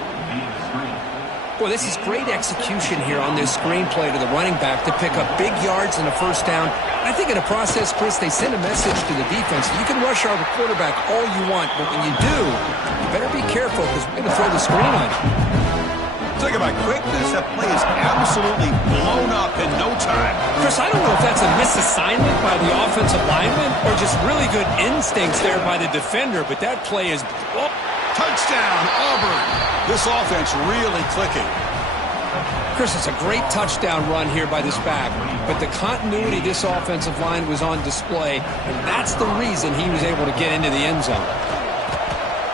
Well, this is great execution here on this screenplay to the running back to pick up big yards and a first down. I think in the process, Chris, they send a message to the defense. You can rush our quarterback all you want, but when you do, you better be careful because we're going to throw the screen on you. Talk about quickness. That play is absolutely blown up in no time. Chris, I don't know if that's a misassignment by the offensive lineman or just really good instincts there by the defender, but that play is... Oh. Touchdown, Aubrun. This offense really clicking. Chris, it's a great touchdown run here by this back, but the continuity of this offensive line was on display, and that's the reason he was able to get into the end zone.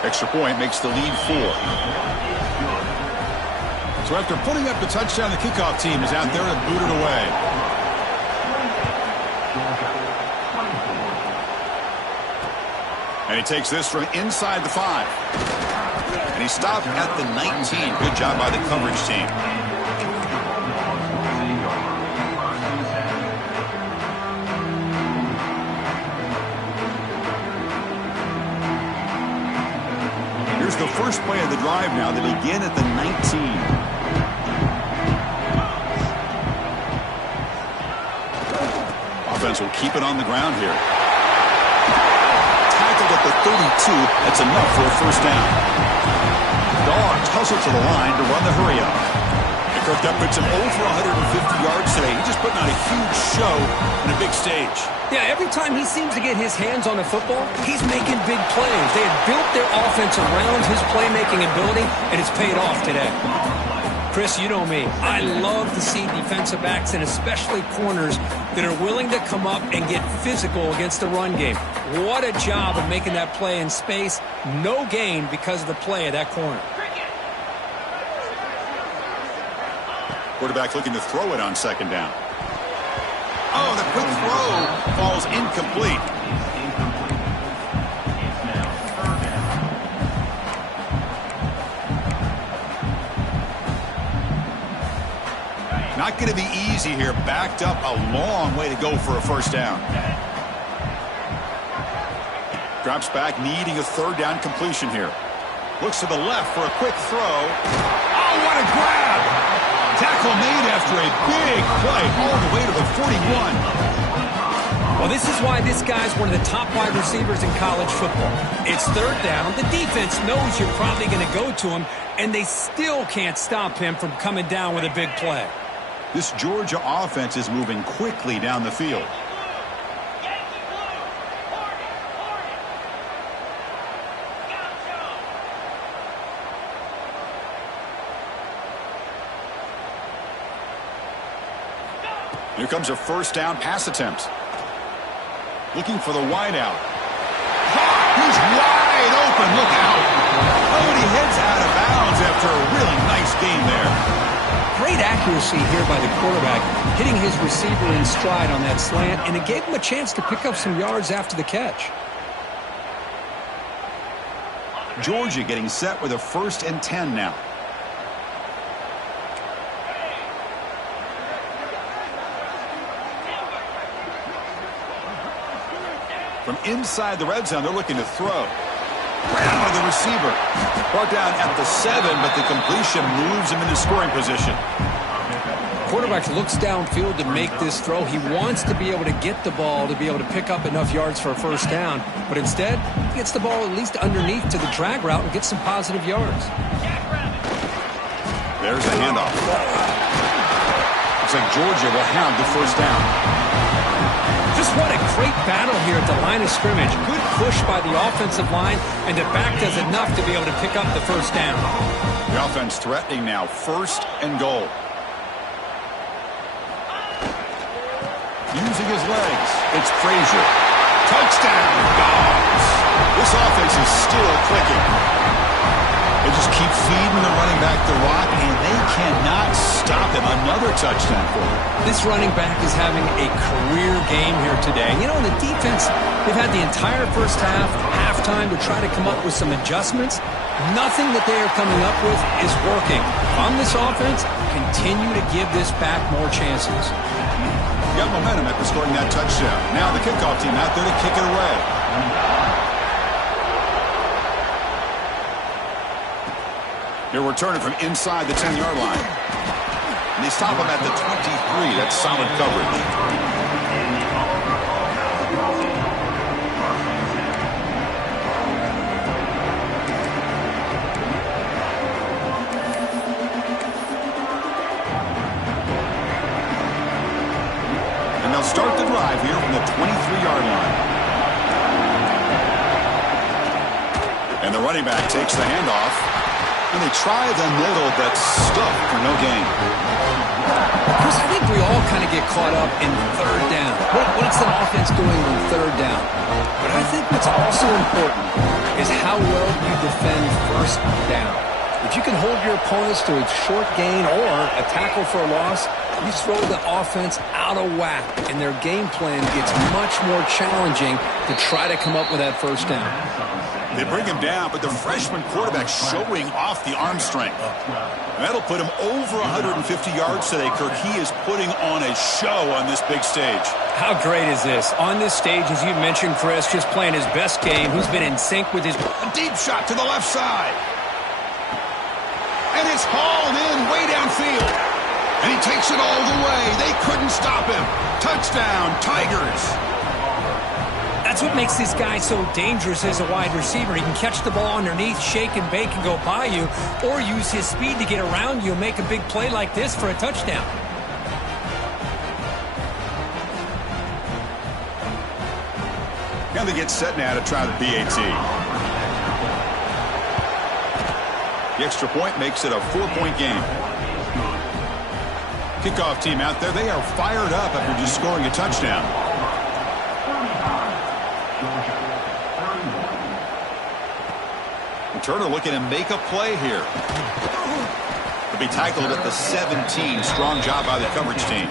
Extra point makes the lead 4. So after putting up the touchdown, the kickoff team is out there to boot it away. And he takes this from inside the 5. And he stopped at the 19. Good job by the coverage team. Here's the first play of the drive now. They begin at the 19. Offense will keep it on the ground here. Tackled at the 32. That's enough for a first down. Dogs hustle to the line to run the hurry up. Kirk, that puts him over 150 yards today. He's just putting on a huge show on a big stage. Yeah, every time he seems to get his hands on the football, he's making big plays. They have built their offense around his playmaking ability, and it's paid off today. Chris, you know me. I love to see defensive backs and especially corners that are willing to come up and get physical against the run game. What a job of making that play in space. No gain because of the play of that corner. Quarterback looking to throw it on second down. Oh, the quick throw falls incomplete. Not going to be easy here. Backed up a long way to go for a first down. Drops back, needing a third down completion here. Looks to the left for a quick throw. Oh, what a grab! Tackle made after a big play all the way to the 41. Well, this is why this guy's one of the top wide receivers in college football. It's third down. The defense knows you're probably going to go to him, and they still can't stop him from coming down with a big play. This Georgia offense is moving quickly down the field. Here comes a first down pass attempt. Looking for the wideout. He's wide open. Look out. Oh, and he heads out of bounds after a really nice game there. Great accuracy here by the quarterback, hitting his receiver in stride on that slant, and it gave him a chance to pick up some yards after the catch. Georgia getting set with a 1st and 10 now. From inside the red zone, they're looking to throw. Brown with the receiver. Brought down at the 7, but the completion moves him into scoring position. Quarterback looks downfield to make this throw. He wants to be able to get the ball to be able to pick up enough yards for a first down, but instead, he gets the ball at least underneath to the drag route and gets some positive yards. There's the handoff. Looks like Georgia will have the first down. Just what a great battle here at the line of scrimmage. Good push by the offensive line, and the back does enough to be able to pick up the first down. The offense threatening now, 1st and goal. Using his legs, it's Frazier. Touchdown, Dogs! This offense is still clicking. They just keep feeding the running back the rock, and they cannot stop him. Another touchdown for him. This running back is having a career game here today. You know, in the defense, they've had the entire first half, halftime, to try to come up with some adjustments. Nothing that they are coming up with is working. On this offense, continue to give this back more chances. Got momentum after scoring that touchdown. Now the kickoff team out there to kick it away. He'll return it from inside the 10-yard line. And they stop him at the 23. That's solid coverage. Start the drive here from the 23-yard line. And the running back takes the handoff. And they try the middle, but stuck for no gain. Chris, I think we all kind of get caught up in third down. What's an offense doing on third down? But I think what's also important is how well you defend first down. If you can hold your opponents to a short gain or a tackle for a loss, you throw the offense out of whack, and their game plan gets much more challenging to try to come up with that first down. They bring him down, but the freshman quarterback showing off the arm strength. That'll put him over 150 yards today, Kirk. He is putting on a show on this big stage. How great is this? On this stage, as you mentioned, Chris, just playing his best game. He's been in sync with his... A deep shot to the left side. And it's hauled in way downfield. And he takes it all the way. They couldn't stop him. Touchdown, Tigers. That's what makes this guy so dangerous as a wide receiver. He can catch the ball underneath, shake and bake and go by you, or use his speed to get around you and make a big play like this for a touchdown. Now they get set now to try the PAT. The extra point makes it a 4-point game. Kickoff team out there, they are fired up after just scoring a touchdown. Turner looking to make a play here. He'll be tackled at the 17. Strong job by the coverage team.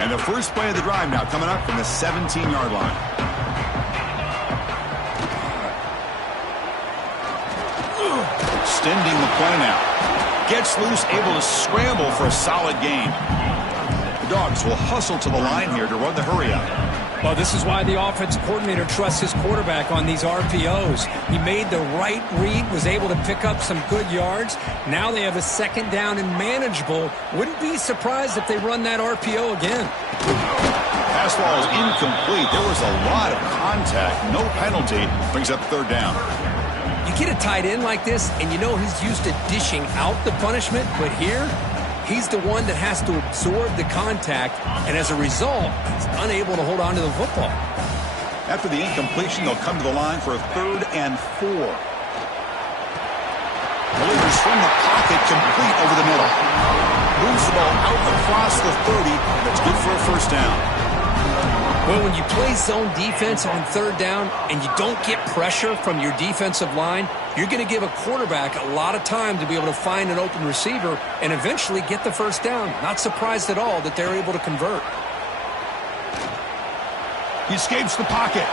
And the first play of the drive now coming up from the 17-yard line. Extending the play now. Gets loose, able to scramble for a solid gain. The Dogs will hustle to the line here to run the hurry up. Well, this is why the offensive coordinator trusts his quarterback on these RPOs. He made the right read, was able to pick up some good yards. Now they have a second down and manageable. Wouldn't be surprised if they run that RPO again. Pass ball is incomplete. There was a lot of contact. No penalty. Brings up third down. You get a tight end like this, and you know he's used to dishing out the punishment, but here, he's the one that has to absorb the contact, and as a result, he's unable to hold on to the football. After the incompletion, they'll come to the line for a 3rd and 4. Delivers from the pocket, complete over the middle. Moves the ball out across the 30, and it's good for a first down. Well, when you play zone defense on third down and you don't get pressure from your defensive line, you're going to give a quarterback a lot of time to be able to find an open receiver and eventually get the first down. Not surprised at all that they're able to convert. He escapes the pocket.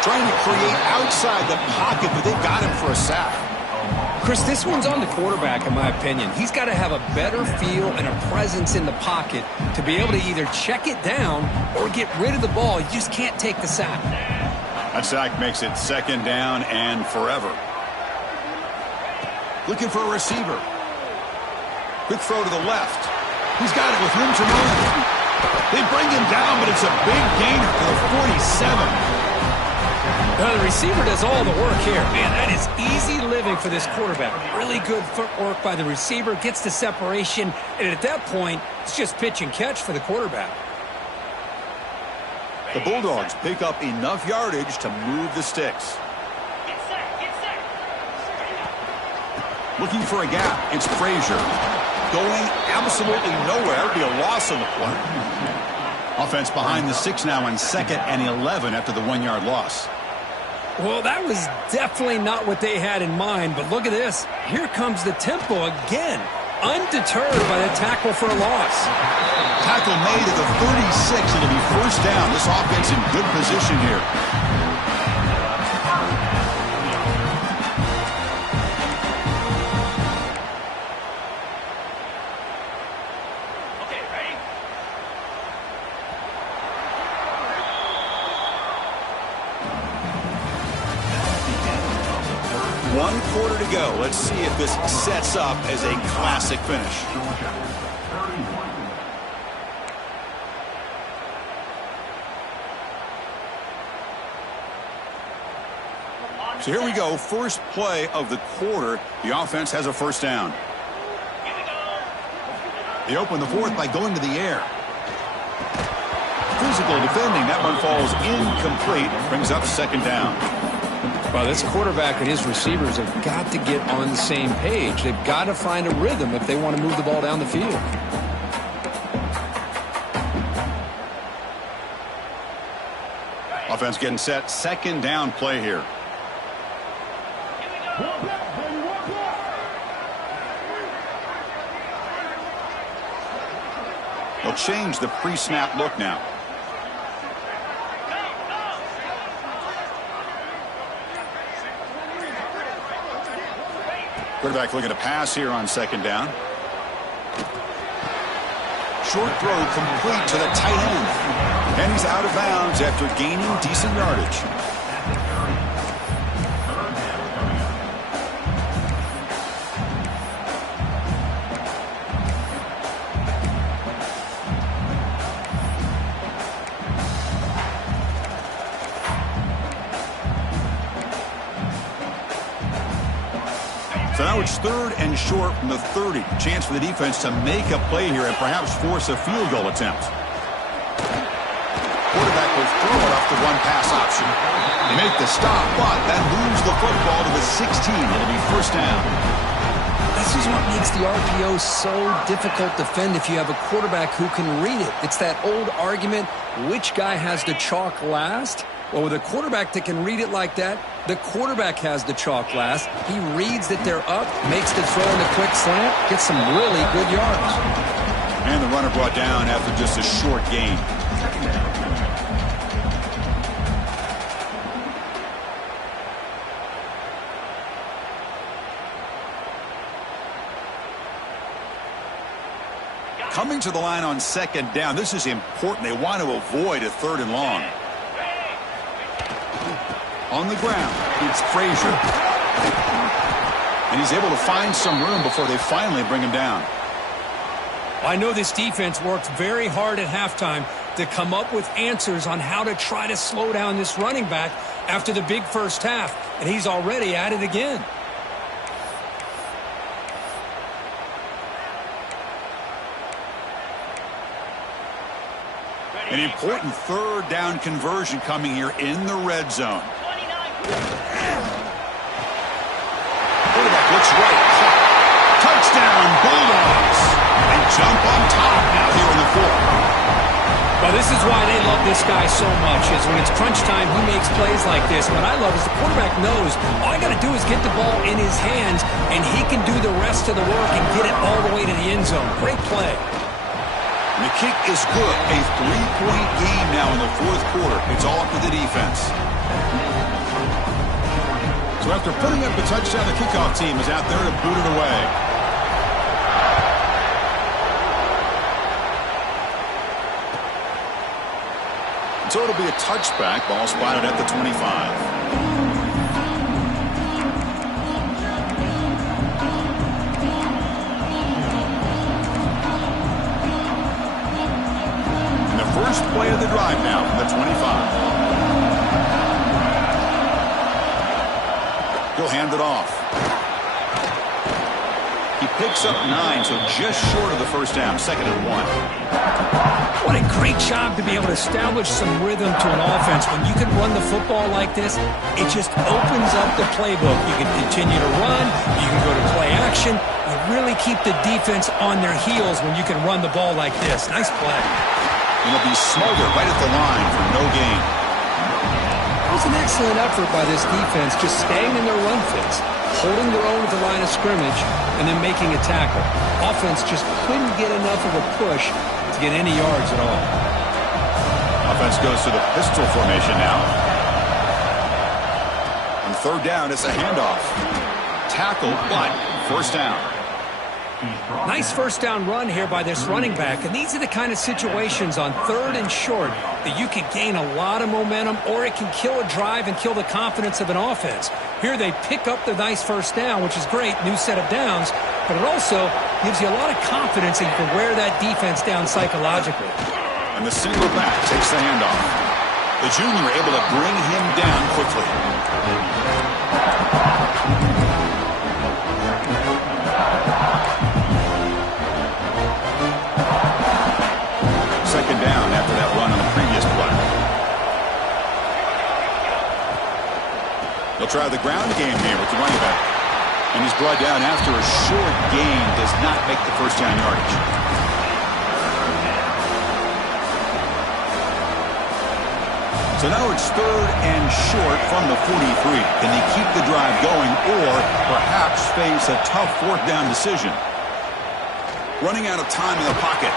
Trying to create outside the pocket, but they've got him for a sack. Chris, this one's on the quarterback, in my opinion. He's got to have a better feel and a presence in the pocket to be able to either check it down or get rid of the ball. You just can't take the sack. That sack makes it second down and forever. Looking for a receiver. Quick throw to the left. He's got it with room to run. They bring him down, but it's a big gainer for the 47. Well, the receiver does all the work here. Man, that is easy living for this quarterback. Really good footwork by the receiver, gets the separation, and at that point, it's just pitch and catch for the quarterback. The Bulldogs pick up enough yardage to move the sticks. Looking for a gap. It's Frazier. Going absolutely nowhere. That would be a loss on the play. Offense behind the 6 now on 2nd and 11 after the 1-yard loss. Well, that was definitely not what they had in mind, but look at this. Here comes the tempo again, undeterred by the tackle for a loss. Tackle made at the 36. It'll be first down. This offense in good position here. 1 quarter to go. Let's see if this sets up as a classic finish. So here we go, first play of the quarter. The offense has a first down. They open the fourth by going to the air. Physical defending, that one falls incomplete, brings up second down. Well, this quarterback and his receivers have got to get on the same page. They've got to find a rhythm if they want to move the ball down the field. Offense getting set, second down play here. They'll change the pre-snap look now. Quarterback looking to pass here on second down. Short throw complete to the tight end. And he's out of bounds after gaining decent yardage. So now it's third and short from the 30. Chance for the defense to make a play here and perhaps force a field goal attempt. Quarterback will throw it off the one-pass option. They make the stop, but that moves the football to the 16. It'll be first down. This is what makes the RPO so difficult to defend if you have a quarterback who can read it. It's that old argument, which guy has the chalk last? Well, with a quarterback that can read it like that, the quarterback has the chalk last. He reads that they're up, makes the throw in the quick slant, gets some really good yards. And the runner brought down after just a short gain. Coming to the line on second down, this is important. They want to avoid a third and long. On the ground, it's Frazier. And he's able to find some room before they finally bring him down. I know this defense worked very hard at halftime to come up with answers on how to try to slow down this running back after the big first half, and he's already at it again. An important third down conversion coming here in the red zone. Quarterback looks right. Touchdown, Bulldogs. They jump on top now here in the fourth. Well, this is why they love this guy so much, is when it's crunch time, he makes plays like this. What I love is the quarterback knows all I got to do is get the ball in his hands, and he can do the rest of the work and get it all the way to the end zone. Great play. And the kick is good. A 3-point game now in the fourth quarter. It's all up to the defense. So after putting up the touchdown, the kickoff team is out there to boot it away. So it'll be a touchback. Ball spotted at the 25. First play of the drive now from the 25. He'll hand it off. He picks up 9, so just short of the first down. Second and 1. What a great job to be able to establish some rhythm to an offense. When you can run the football like this, it just opens up the playbook. You can continue to run. You can go to play action. You really keep the defense on their heels when you can run the ball like this. Nice play. And he'll be smothered right at the line for no gain. It was an excellent effort by this defense, just staying in their run fits, holding their own at the line of scrimmage, and then making a tackle. Offense just couldn't get enough of a push to get any yards at all. Offense goes to the pistol formation now. On third down, it's a handoff. Tackle, but first down. Nice first down run here by this running back, and these are the kind of situations on 3rd and short that you can gain a lot of momentum, or it can kill a drive and kill the confidence of an offense. Here they pick up the nice first down, which is great, new set of downs, but it also gives you a lot of confidence that you can wear that defense down psychologically. And the single back takes the handoff. The junior able to bring him down quickly. Second down after that run on the previous play. They'll try the ground game here with the running back. And he's brought down after a short gain, does not make the first down yardage. So now it's 3rd and short from the 43. Can they keep the drive going or perhaps face a tough 4th down decision? Running out of time in the pocket.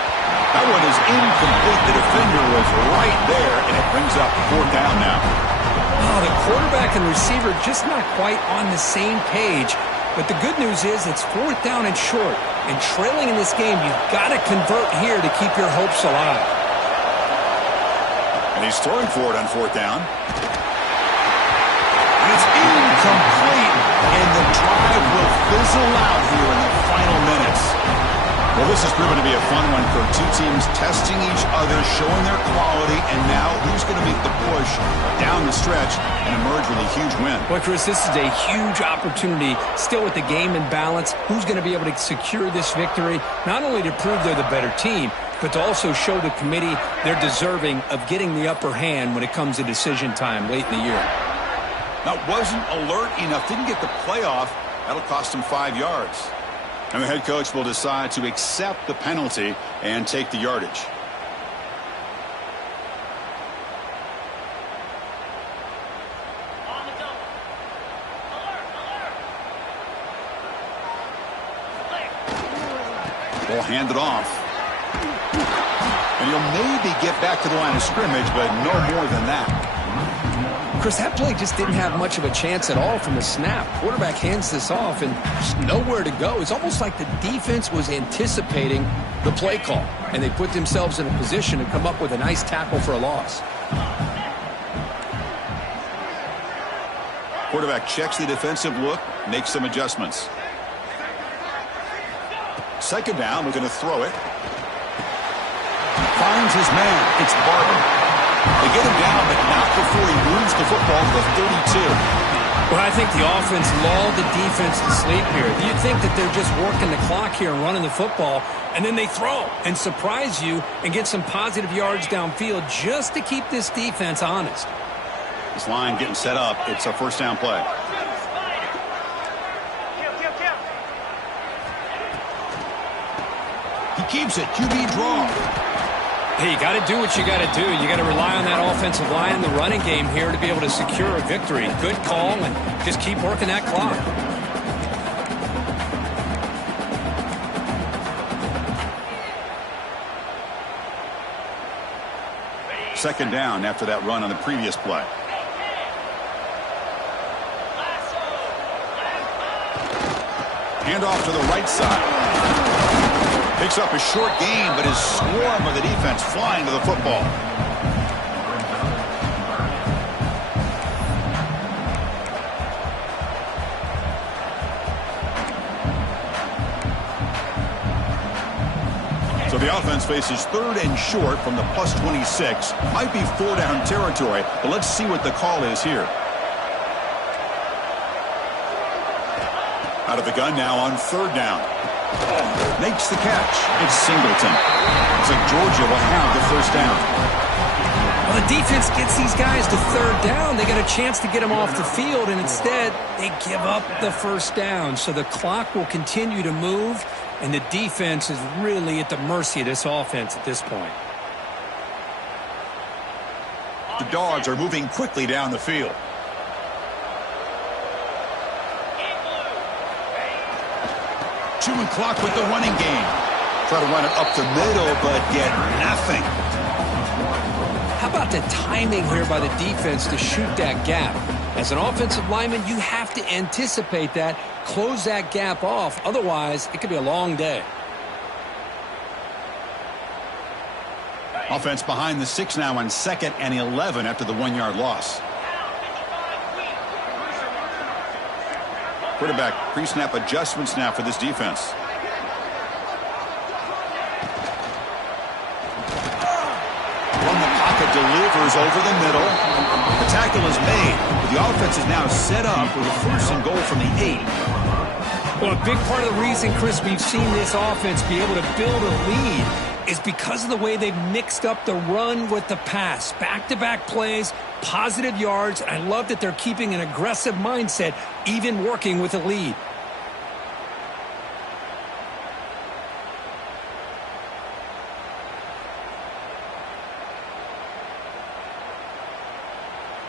That one is incomplete. The defender was right there, and it brings up 4th down now. Oh, the quarterback and receiver just not quite on the same page. But the good news is it's 4th down and short. And trailing in this game, you've got to convert here to keep your hopes alive. And he's throwing for it on 4th down. And it's incomplete. And the drive will fizzle out here in the final minutes. Well, this has proven to be a fun one for two teams testing each other, showing their quality, and now who's going to make the push down the stretch and emerge with a huge win. Well, Chris, this is a huge opportunity still with the game in balance. Who's going to be able to secure this victory, not only to prove they're the better team, but to also show the committee they're deserving of getting the upper hand when it comes to decision time late in the year. That wasn't alert enough, didn't get the playoff. That'll cost him 5 yards. And the head coach will decide to accept the penalty and take the yardage. Ball handed off. And he'll maybe get back to the line of scrimmage, but no more than that. Chris, that play just didn't have much of a chance at all from the snap. Quarterback hands this off and just nowhere to go. It's almost like the defense was anticipating the play call, and they put themselves in a position to come up with a nice tackle for a loss. Quarterback checks the defensive look, makes some adjustments. Second down, we're going to throw it. Finds his man. It's Barber. They get him down, but not before he moves the football to the 32. Well, I think the offense lulled the defense to sleep here. You'd think that they're just working the clock here and running the football, and then they throw and surprise you and get some positive yards downfield just to keep this defense honest. This line getting set up. It's a first down play. He keeps it. QB draw. Hey, you got to do what you got to do. You got to rely on that offensive line and the running game here to be able to secure a victory. Good call, and just keep working that clock. Second down after that run on the previous play. Handoff to the right side. Picks up a short gain, but his swarm of the defense flying to the football. So the offense faces 3rd and short from the plus 26. Might be 4 down territory, but let's see what the call is here. Out of the gun now on 3rd down. Makes the catch. It's Singleton. Looks like Georgia will have the first down. Well, the defense gets these guys to 3rd down. They got a chance to get them off the field, and instead they give up the first down. So the clock will continue to move, and the defense is really at the mercy of this offense at this point. The Dogs are moving quickly down the field. Chewing clock with the running game. Try to run it up the middle, but get nothing. How about the timing here by the defense to shoot that gap? As an offensive lineman, you have to anticipate that, close that gap off. Otherwise, it could be a long day. Offense behind the 6 now on 2nd and 11 after the 1-yard loss. Quarterback pre-snap adjustments now for this defense. From the pocket, delivers over the middle. The tackle is made. The offense is now set up with a 1st and goal from the 8. Well, a big part of the reason, Chris, we've seen this offense be able to build a lead is because of the way they've mixed up the run with the pass. Back-to-back plays, positive yards. I love that they're keeping an aggressive mindset, even working with a lead.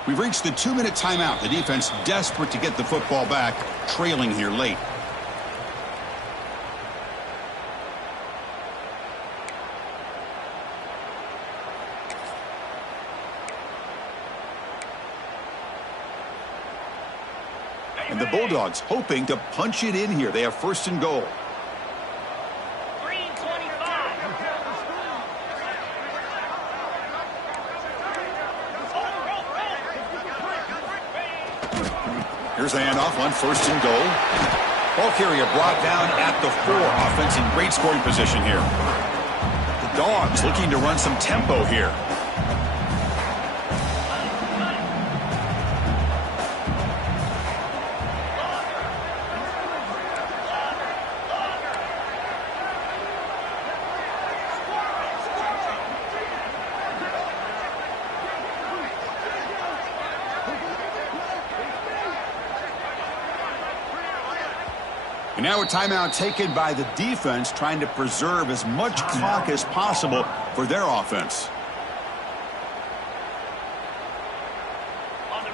We've reached the 2-minute timeout. The defense desperate to get the football back, trailing here late. And the Bulldogs hoping to punch it in here. They have 1st and goal. Here's the handoff on 1st and goal. Ball carrier brought down at the 4. Offense in great scoring position here. The Dogs looking to run some tempo here. And now a timeout taken by the defense, trying to preserve as much clock as possible for their offense.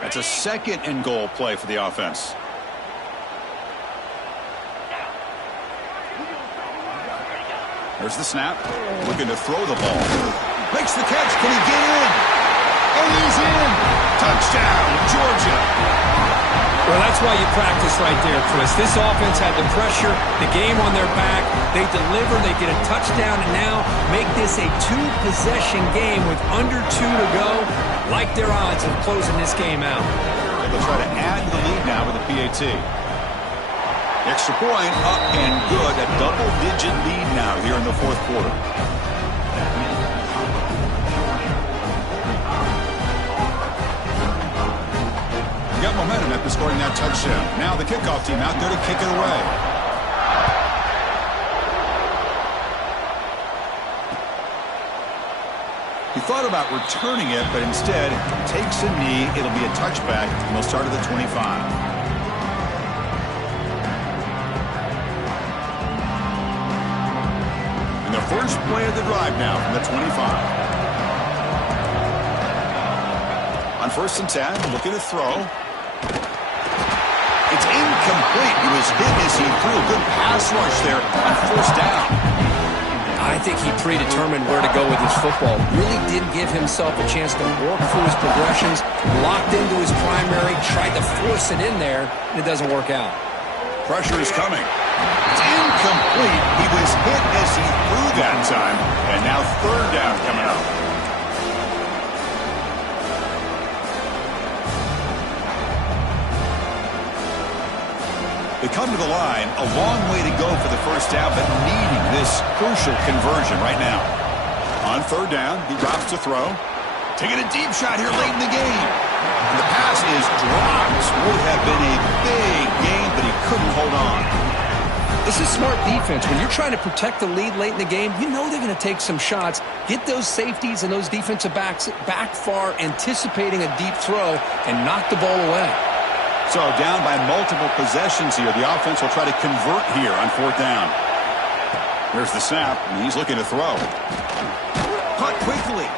That's a 2nd and goal play for the offense. There's the snap. Looking to throw the ball. Makes the catch. Can he get in? And he's in. Touchdown, Georgia. Well, that's why you practice right there, Chris. This offense had the pressure, the game on their back. They deliver, they get a touchdown, and now make this a 2-possession game with under 2 to go. Like their odds of closing this game out. They'll try to add to the lead now with a PAT. Extra point up and good. A double-digit lead now here in the 4th quarter. Got momentum after scoring that touchdown. Now the kickoff team out there to kick it away. He thought about returning it, but instead takes a knee. It'll be a touchback, and they'll start at the 25. And the first play of the drive now from the 25. On 1st and 10, looking to throw. It's incomplete. He was hit as he threw a good pass rush there on 1st down. I think he predetermined where to go with his football. Really didn't give himself a chance to work through his progressions. Locked into his primary, tried to force it in there, and it doesn't work out. Pressure is coming. It's incomplete. He was hit as he threw that time. And now 3rd down coming up. They come to the line, a long way to go for the 1st down, but needing this crucial conversion right now. On 3rd down, he drops to throw. Taking a deep shot here late in the game. And the pass is dropped. Would have been a big game, but he couldn't hold on. This is smart defense. When you're trying to protect the lead late in the game, you know they're going to take some shots, get those safeties and those defensive backs back far, anticipating a deep throw, and knock the ball away. So down by multiple possessions here. The offense will try to convert here on 4th down. There's the snap, and he's looking to throw. Caught quickly.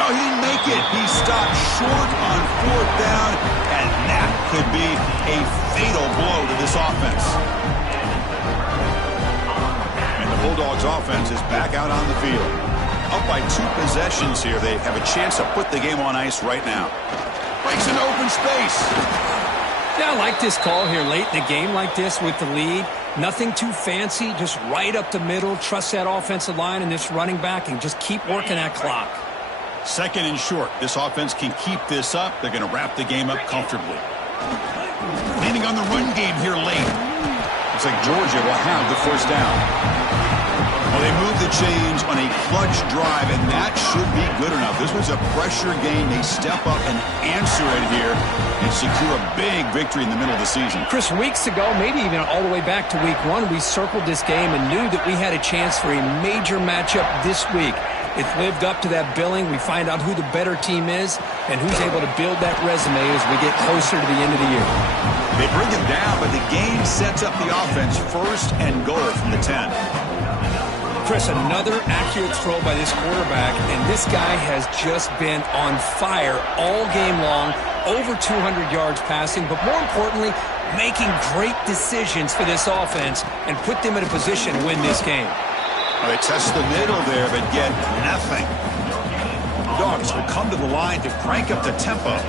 No, he didn't make it. He stopped short on 4th down, and that could be a fatal blow to this offense. And the Bulldogs offense is back out on the field. Up by 2 possessions here. They have a chance to put the game on ice right now. Breaks into open space. Yeah, I like this call here late in the game like this with the lead. Nothing too fancy, just right up the middle. Trust that offensive line and this running back and just keep working that clock. Second and short. This offense can keep this up. They're going to wrap the game up comfortably. Leaning on the run game here late. Looks like Georgia will have the first down. Well, they moved the chains on a clutch drive, and that should be good enough. This was a pressure game. They step up and answer it here and secure a big victory in the middle of the season. Chris, weeks ago, maybe even all the way back to week 1, we circled this game and knew that we had a chance for a major matchup this week. It lived up to that billing. We find out who the better team is and who's able to build that resume as we get closer to the end of the year. They bring him down, but the game sets up the offense first and goal from the 10. Chris, another accurate throw by this quarterback, and this guy has just been on fire all game long, over 200 yards passing, but more importantly, making great decisions for this offense and put them in a position to win this game. Well, they test the middle there, but get nothing. Dogs will come to the line to crank up the tempo.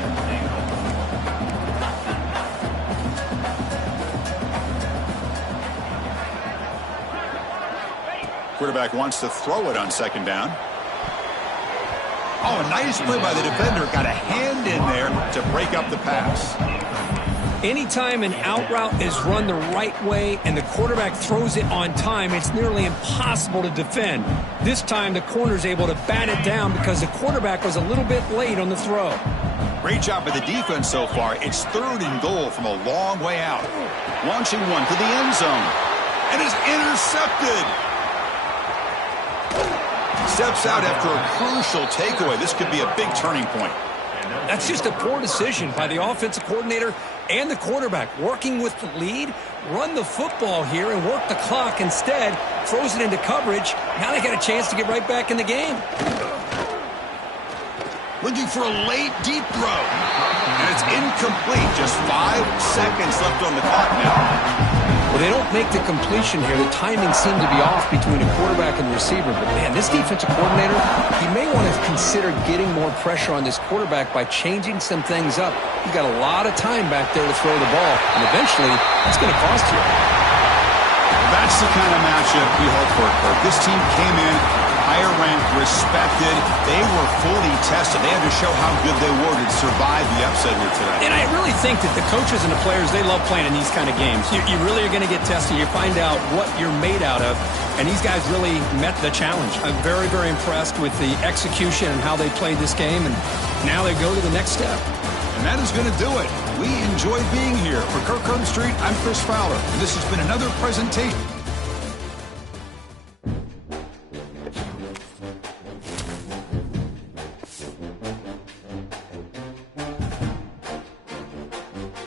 Quarterback wants to throw it on second down. Oh, a nice play by the defender. Got a hand in there to break up the pass. Anytime an out route is run the right way and the quarterback throws it on time, it's nearly impossible to defend. This time the corner's able to bat it down because the quarterback was a little bit late on the throw. Great job by the defense so far. It's third and goal from a long way out. Launching one to the end zone. And is intercepted. Steps out after a crucial takeaway. This could be a big turning point. That's just a poor decision by the offensive coordinator and the quarterback. Working with the lead, run the football here and work the clock. Instead, throws it into coverage. Now they got a chance to get right back in the game. Looking for a late, deep throw. And it's incomplete. Just 5 seconds left on the clock now. Well, they don't make the completion here. The timing seemed to be off between a quarterback and the receiver. But, man, this defensive coordinator, he may want to consider getting more pressure on this quarterback by changing some things up. He's got a lot of time back there to throw the ball, and eventually that's going to cost you. That's the kind of matchup we hope for, Kirk. This team came in higher ranked, respected. They were fully tested. They had to show how good they were to survive the upset here today. And I really think that the coaches and the players, they love playing in these kind of games. You really are going to get tested. You find out what you're made out of. And these guys really met the challenge. I'm very, very impressed with the execution and how they played this game. And now they go to the next step. And that is going to do it. We enjoyed being here. For Kirk Herbstreit, I'm Chris Fowler. And this has been another presentation